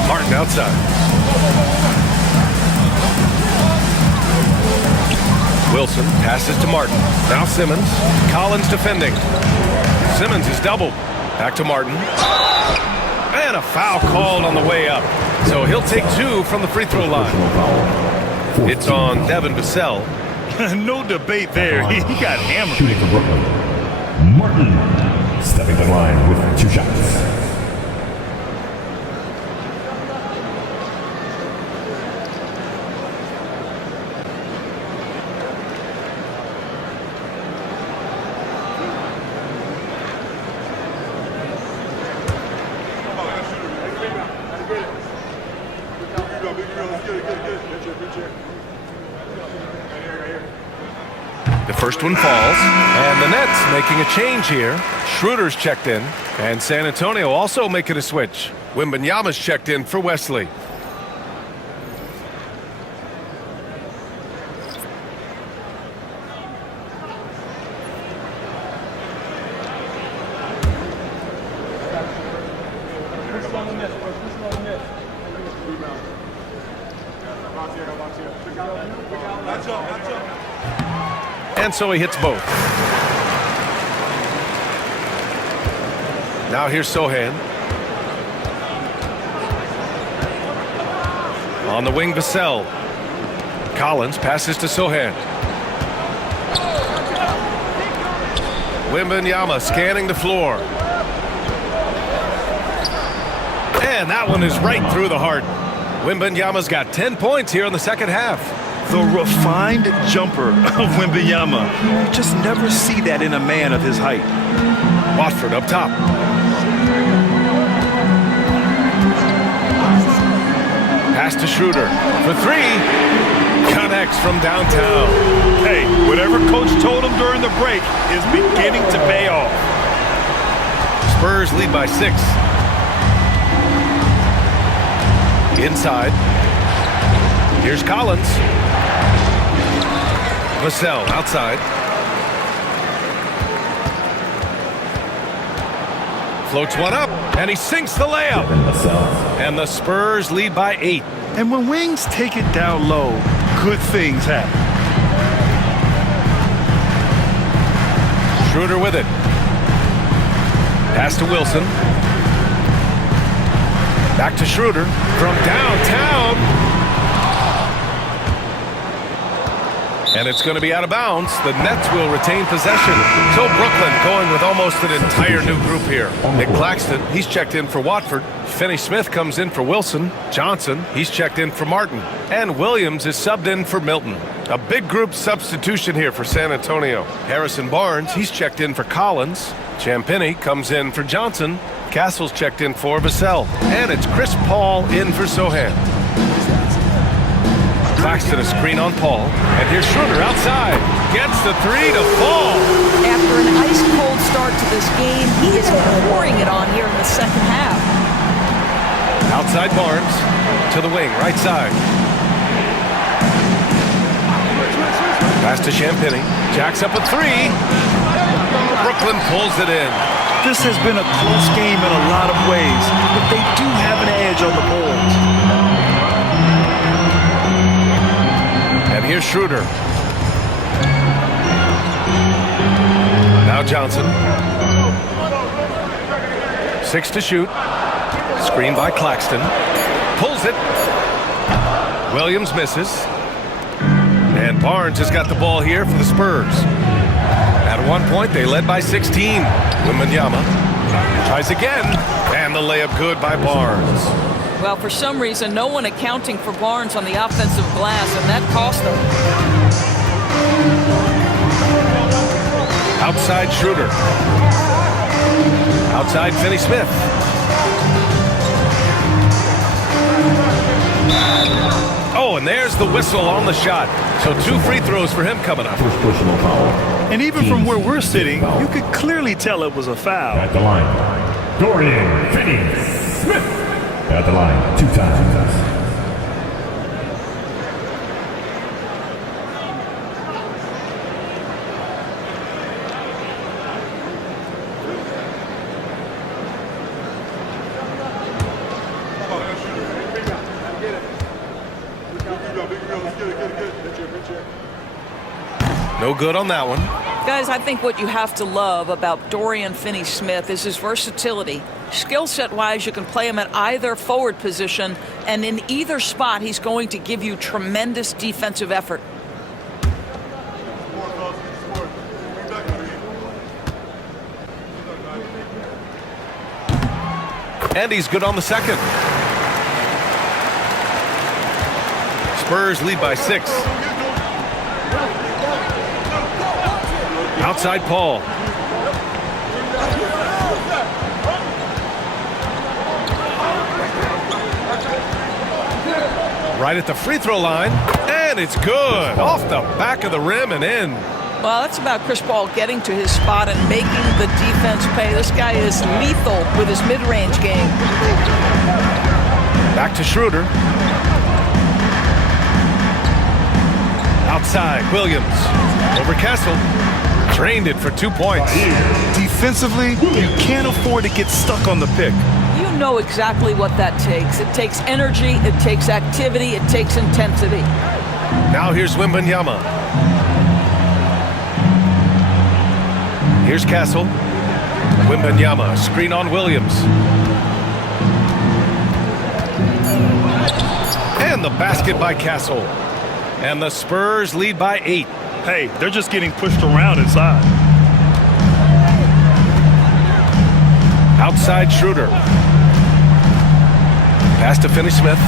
Martin outside. Wilson passes to Martin. Now Simmons. Collins defending. Simmons is doubled. Back to Martin. And a foul called on the way up. So he'll take 2 from the free throw line. It's on Devin Vassell. No debate there. He got hammered. Shooting for Brooklyn. Martin stepping to the line with 2 shots. The first one falls, and the Nets making a change here. Schroeder's checked in, and San Antonio also making a switch. Wembanyama's checked in for Wesley. And so he hits both. Now here's Sohan. On the wing, Vassell. Collins passes to Sohan. Wembanyama scanning the floor. And that one is right through the heart. Wembanyama's got 10 points here in the second half. The refined jumper of Wembanyama. You just never see that in a man of his height. Watford up top. Pass to Schroeder for 3. Connects from downtown. Hey, whatever coach told him during the break is beginning to pay off. Spurs lead by 6. Inside. Here's Collins. Vassell outside. Floats one up, and he sinks the layup. And the Spurs lead by 8. And when Wings take it down low, good things happen. Schroeder with it. Pass to Wilson. Back to Schroeder from downtown. And it's going to be out of bounds. The Nets will retain possession. So Brooklyn going with almost an entire new group here. Nick Claxton, he's checked in for Watford. Finney Smith comes in for Wilson. Johnson, he's checked in for Martin. And Williams is subbed in for Milton. A big group substitution here for San Antonio. Harrison Barnes, he's checked in for Collins. Champagny comes in for Johnson. Castle's checked in for Vassell. And it's Chris Paul in for Sohan. Claxton a screen on Paul. And here's Schroeder outside. Gets the 3 to fall. After an ice-cold start to this game, he is pouring it on here in the second half. Outside Barnes to the wing, right side. Pass to Champagny. Jacks up a 3. Brooklyn pulls it in. This has been a close game in a lot of ways, but they do have an edge on the Bulls. And here's Schroeder. Now Johnson. 6 to shoot. Screen by Claxton. Pulls it. Williams misses. And Barnes has got the ball here for the Spurs. At one point, they led by 16. Wembanyama tries again. And the layup good by Barnes. Well, for some reason, no one accounting for Barnes on the offensive glass, and that cost them. Outside Schroeder. Outside Finney Smith. Oh, and there's the whistle on the shot. So 2 free throws for him coming up. First personal foul. And even from where we're sitting, you could clearly tell it was a foul. At the line, Dorian Finney-Smith. At the line, 2 times. No good on that one. Guys, I think what you have to love about Dorian Finney-Smith is his versatility. Skill set wise, you can play him at either forward position, and in either spot, he's going to give you tremendous defensive effort. And he's good on the second. Spurs lead by 6. Outside Paul. Right at the free throw line, and it's good. Off the back of the rim and in. Well, that's about Chris Paul getting to his spot and making the defense pay. This guy is lethal with his mid-range game. Back to Schroeder. Outside, Williams. Over Kessel. Drained it for 2 points. Defensively, you can't afford to get stuck on the pick. You know exactly what that takes. It takes energy, it takes activity, it takes intensity. Now here's Wembanyama. Here's Castle. Wembanyama, screen on Williams. And the basket by Castle. And the Spurs lead by 8. Hey, they're just getting pushed around inside. Outside Schroeder. Pass to Finney-Smith.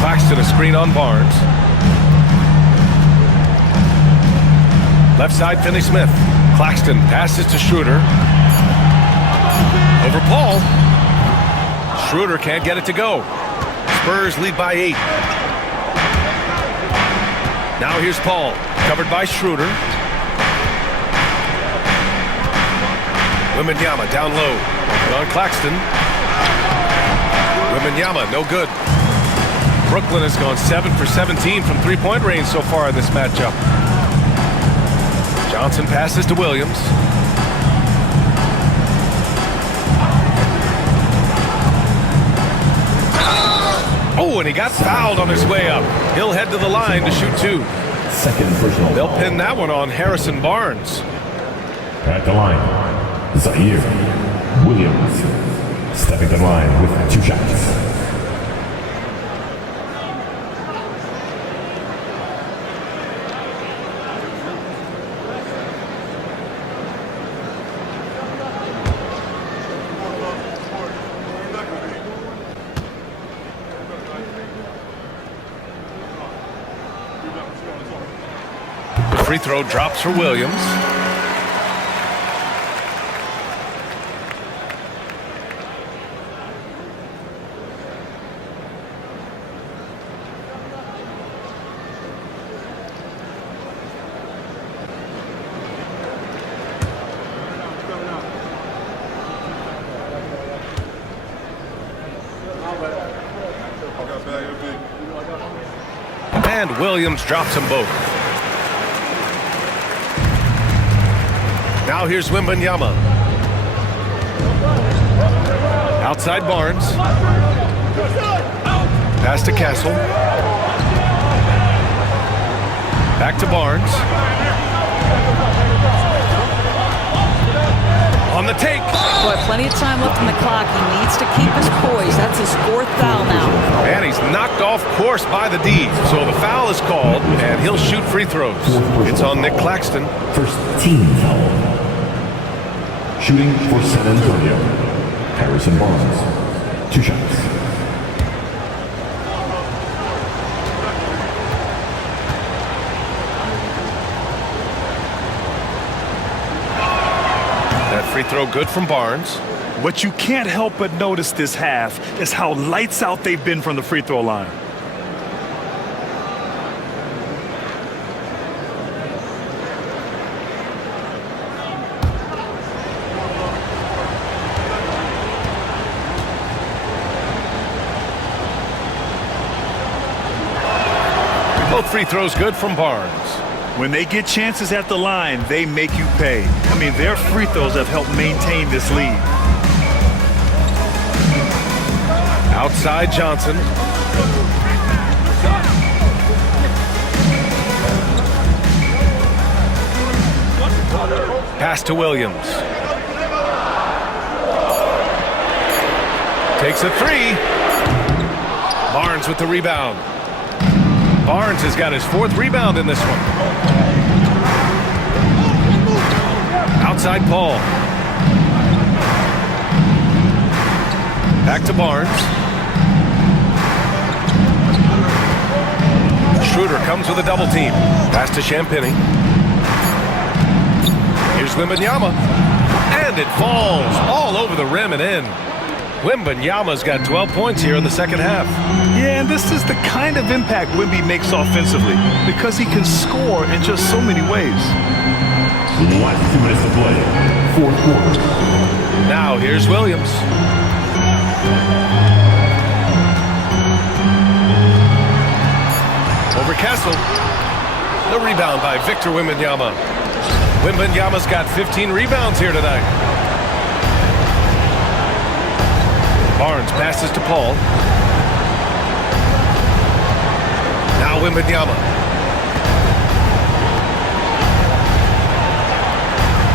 Claxton a screen on Barnes. Left side Finney-Smith. Claxton passes to Schroeder. Over Paul. Schroeder can't get it to go. Spurs lead by 8. Now here's Paul, covered by Schroeder. Wembanyama down low, on Claxton. Wembanyama, no good. Brooklyn has gone 7 for 17 from three-point range so far in this matchup. Johnson passes to Williams. Oh, and he got fouled on his way up. He'll head to the line to shoot 2. Second personal They'll foul. pin that one on Harrison Barnes. At the line, Zaire Williams. Stepping to the line with 2 shots. Free throw drops for Williams. And Williams drops them both. Now here's Wembanyama. Outside Barnes. Pass to Castle. Back to Barnes. On the take. Boy, plenty of time left on the clock. He needs to keep his poise. That's his 4th foul now. And he's knocked off course by the D. So the foul is called, and he'll shoot free throws. It's on Nick Claxton. First team foul. Shooting for San Antonio, Harrison Barnes. 2 shots. throw good from Barnes. What you can't help but notice this half is how lights out they've been from the free throw line. Both free throws good from Barnes. When they get chances at the line, they make you pay. I mean, their free throws have helped maintain this lead. Outside Johnson. Pass to Williams. Takes a three. Barnes with the rebound. Barnes has got his 4th rebound in this one. Outside Paul. Back to Barnes. Schroeder comes with a double team. Pass to Champagny. Here's Wembanyama. And it falls all over the rim and in. Wembanyama's got 12 points here in the second half. Yeah, and this is the kind of impact Wemby makes offensively because he can score in just so many ways. Last 2 minutes to play. 4th quarter. Now here's Williams. Over Kessel. The rebound by Victor Wembanyama. Wembanyama's got 15 rebounds here tonight. Barnes passes to Paul. Now Wembanyama.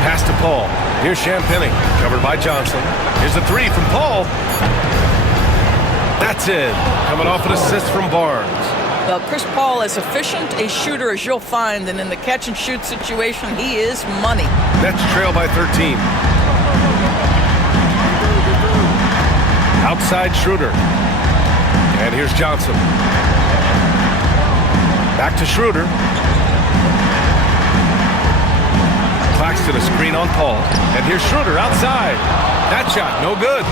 Pass to Paul. Here's Champagny. Covered by Johnson. Here's a three from Paul. That's it. Coming off an assist from Barnes. Chris Paul is efficient a shooter as you'll find, and in the catch and shoot situation, he is money. Nets trail by 13. Outside Schroeder. And here's Johnson. Back to Schroeder. Claxton a screen on Paul. And here's Schroeder outside. That shot, no good.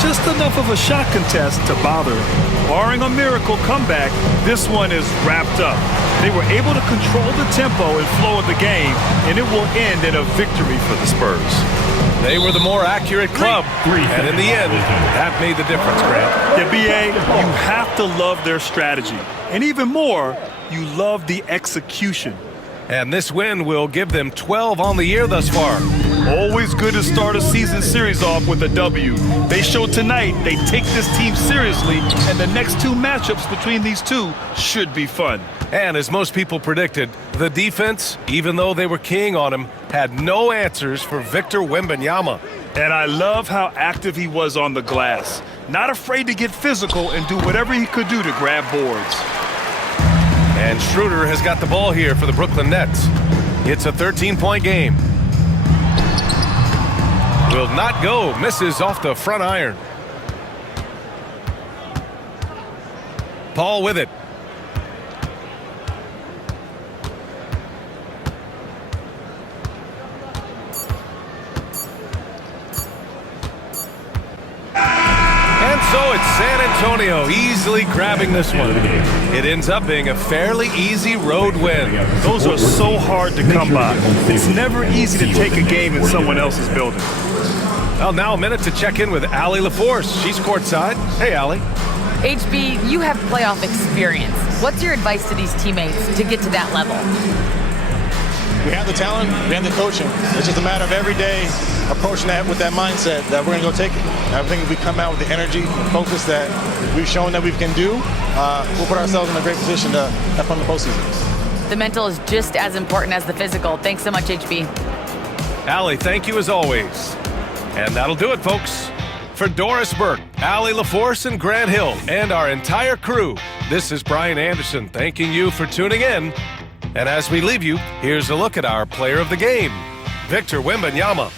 Just enough of a shot contest to bother him. Barring a miracle comeback, this one is wrapped up. They were able to control the tempo and flow of the game, and it will end in a victory for the Spurs. They were the more accurate club, and in the end, that made the difference, Grant. Yeah, BA, you have to love their strategy. And even more, you love the execution. And this win will give them 12 on the year thus far. Always good to start a season series off with a W. They showed tonight they take this team seriously, and the next 2 matchups between these two should be fun. And as most people predicted, the defense, even though they were keying on him, had no answers for Victor Wembanyama. And I love how active he was on the glass. Not afraid to get physical and do whatever he could do to grab boards. And Schroeder has got the ball here for the Brooklyn Nets. It's a 13-point game. Will not go. Misses off the front iron. Paul with it. And so it's San Antonio easily grabbing this one. It ends up being a fairly easy road win. Those are so hard to come by. It's never easy to take a game in someone else's building. Well, now a minute to check in with Allie LaForce. She's courtside. Hey, Allie. HB, you have playoff experience. What's your advice to these teammates to get to that level? We have the talent, we have the coaching. It's just a matter of every day approaching that with that mindset that we're going to go take it. And I think if we come out with the energy and focus that we've shown that we can do, we'll put ourselves in a great position to have fun in the postseason. The mental is just as important as the physical. Thanks so much, HB. Allie, thank you as always. And that'll do it, folks. For Doris Burke, Allie LaForce, and Grant Hill, and our entire crew, this is Brian Anderson thanking you for tuning in. And as we leave you, here's a look at our player of the game, Victor Wembanyama.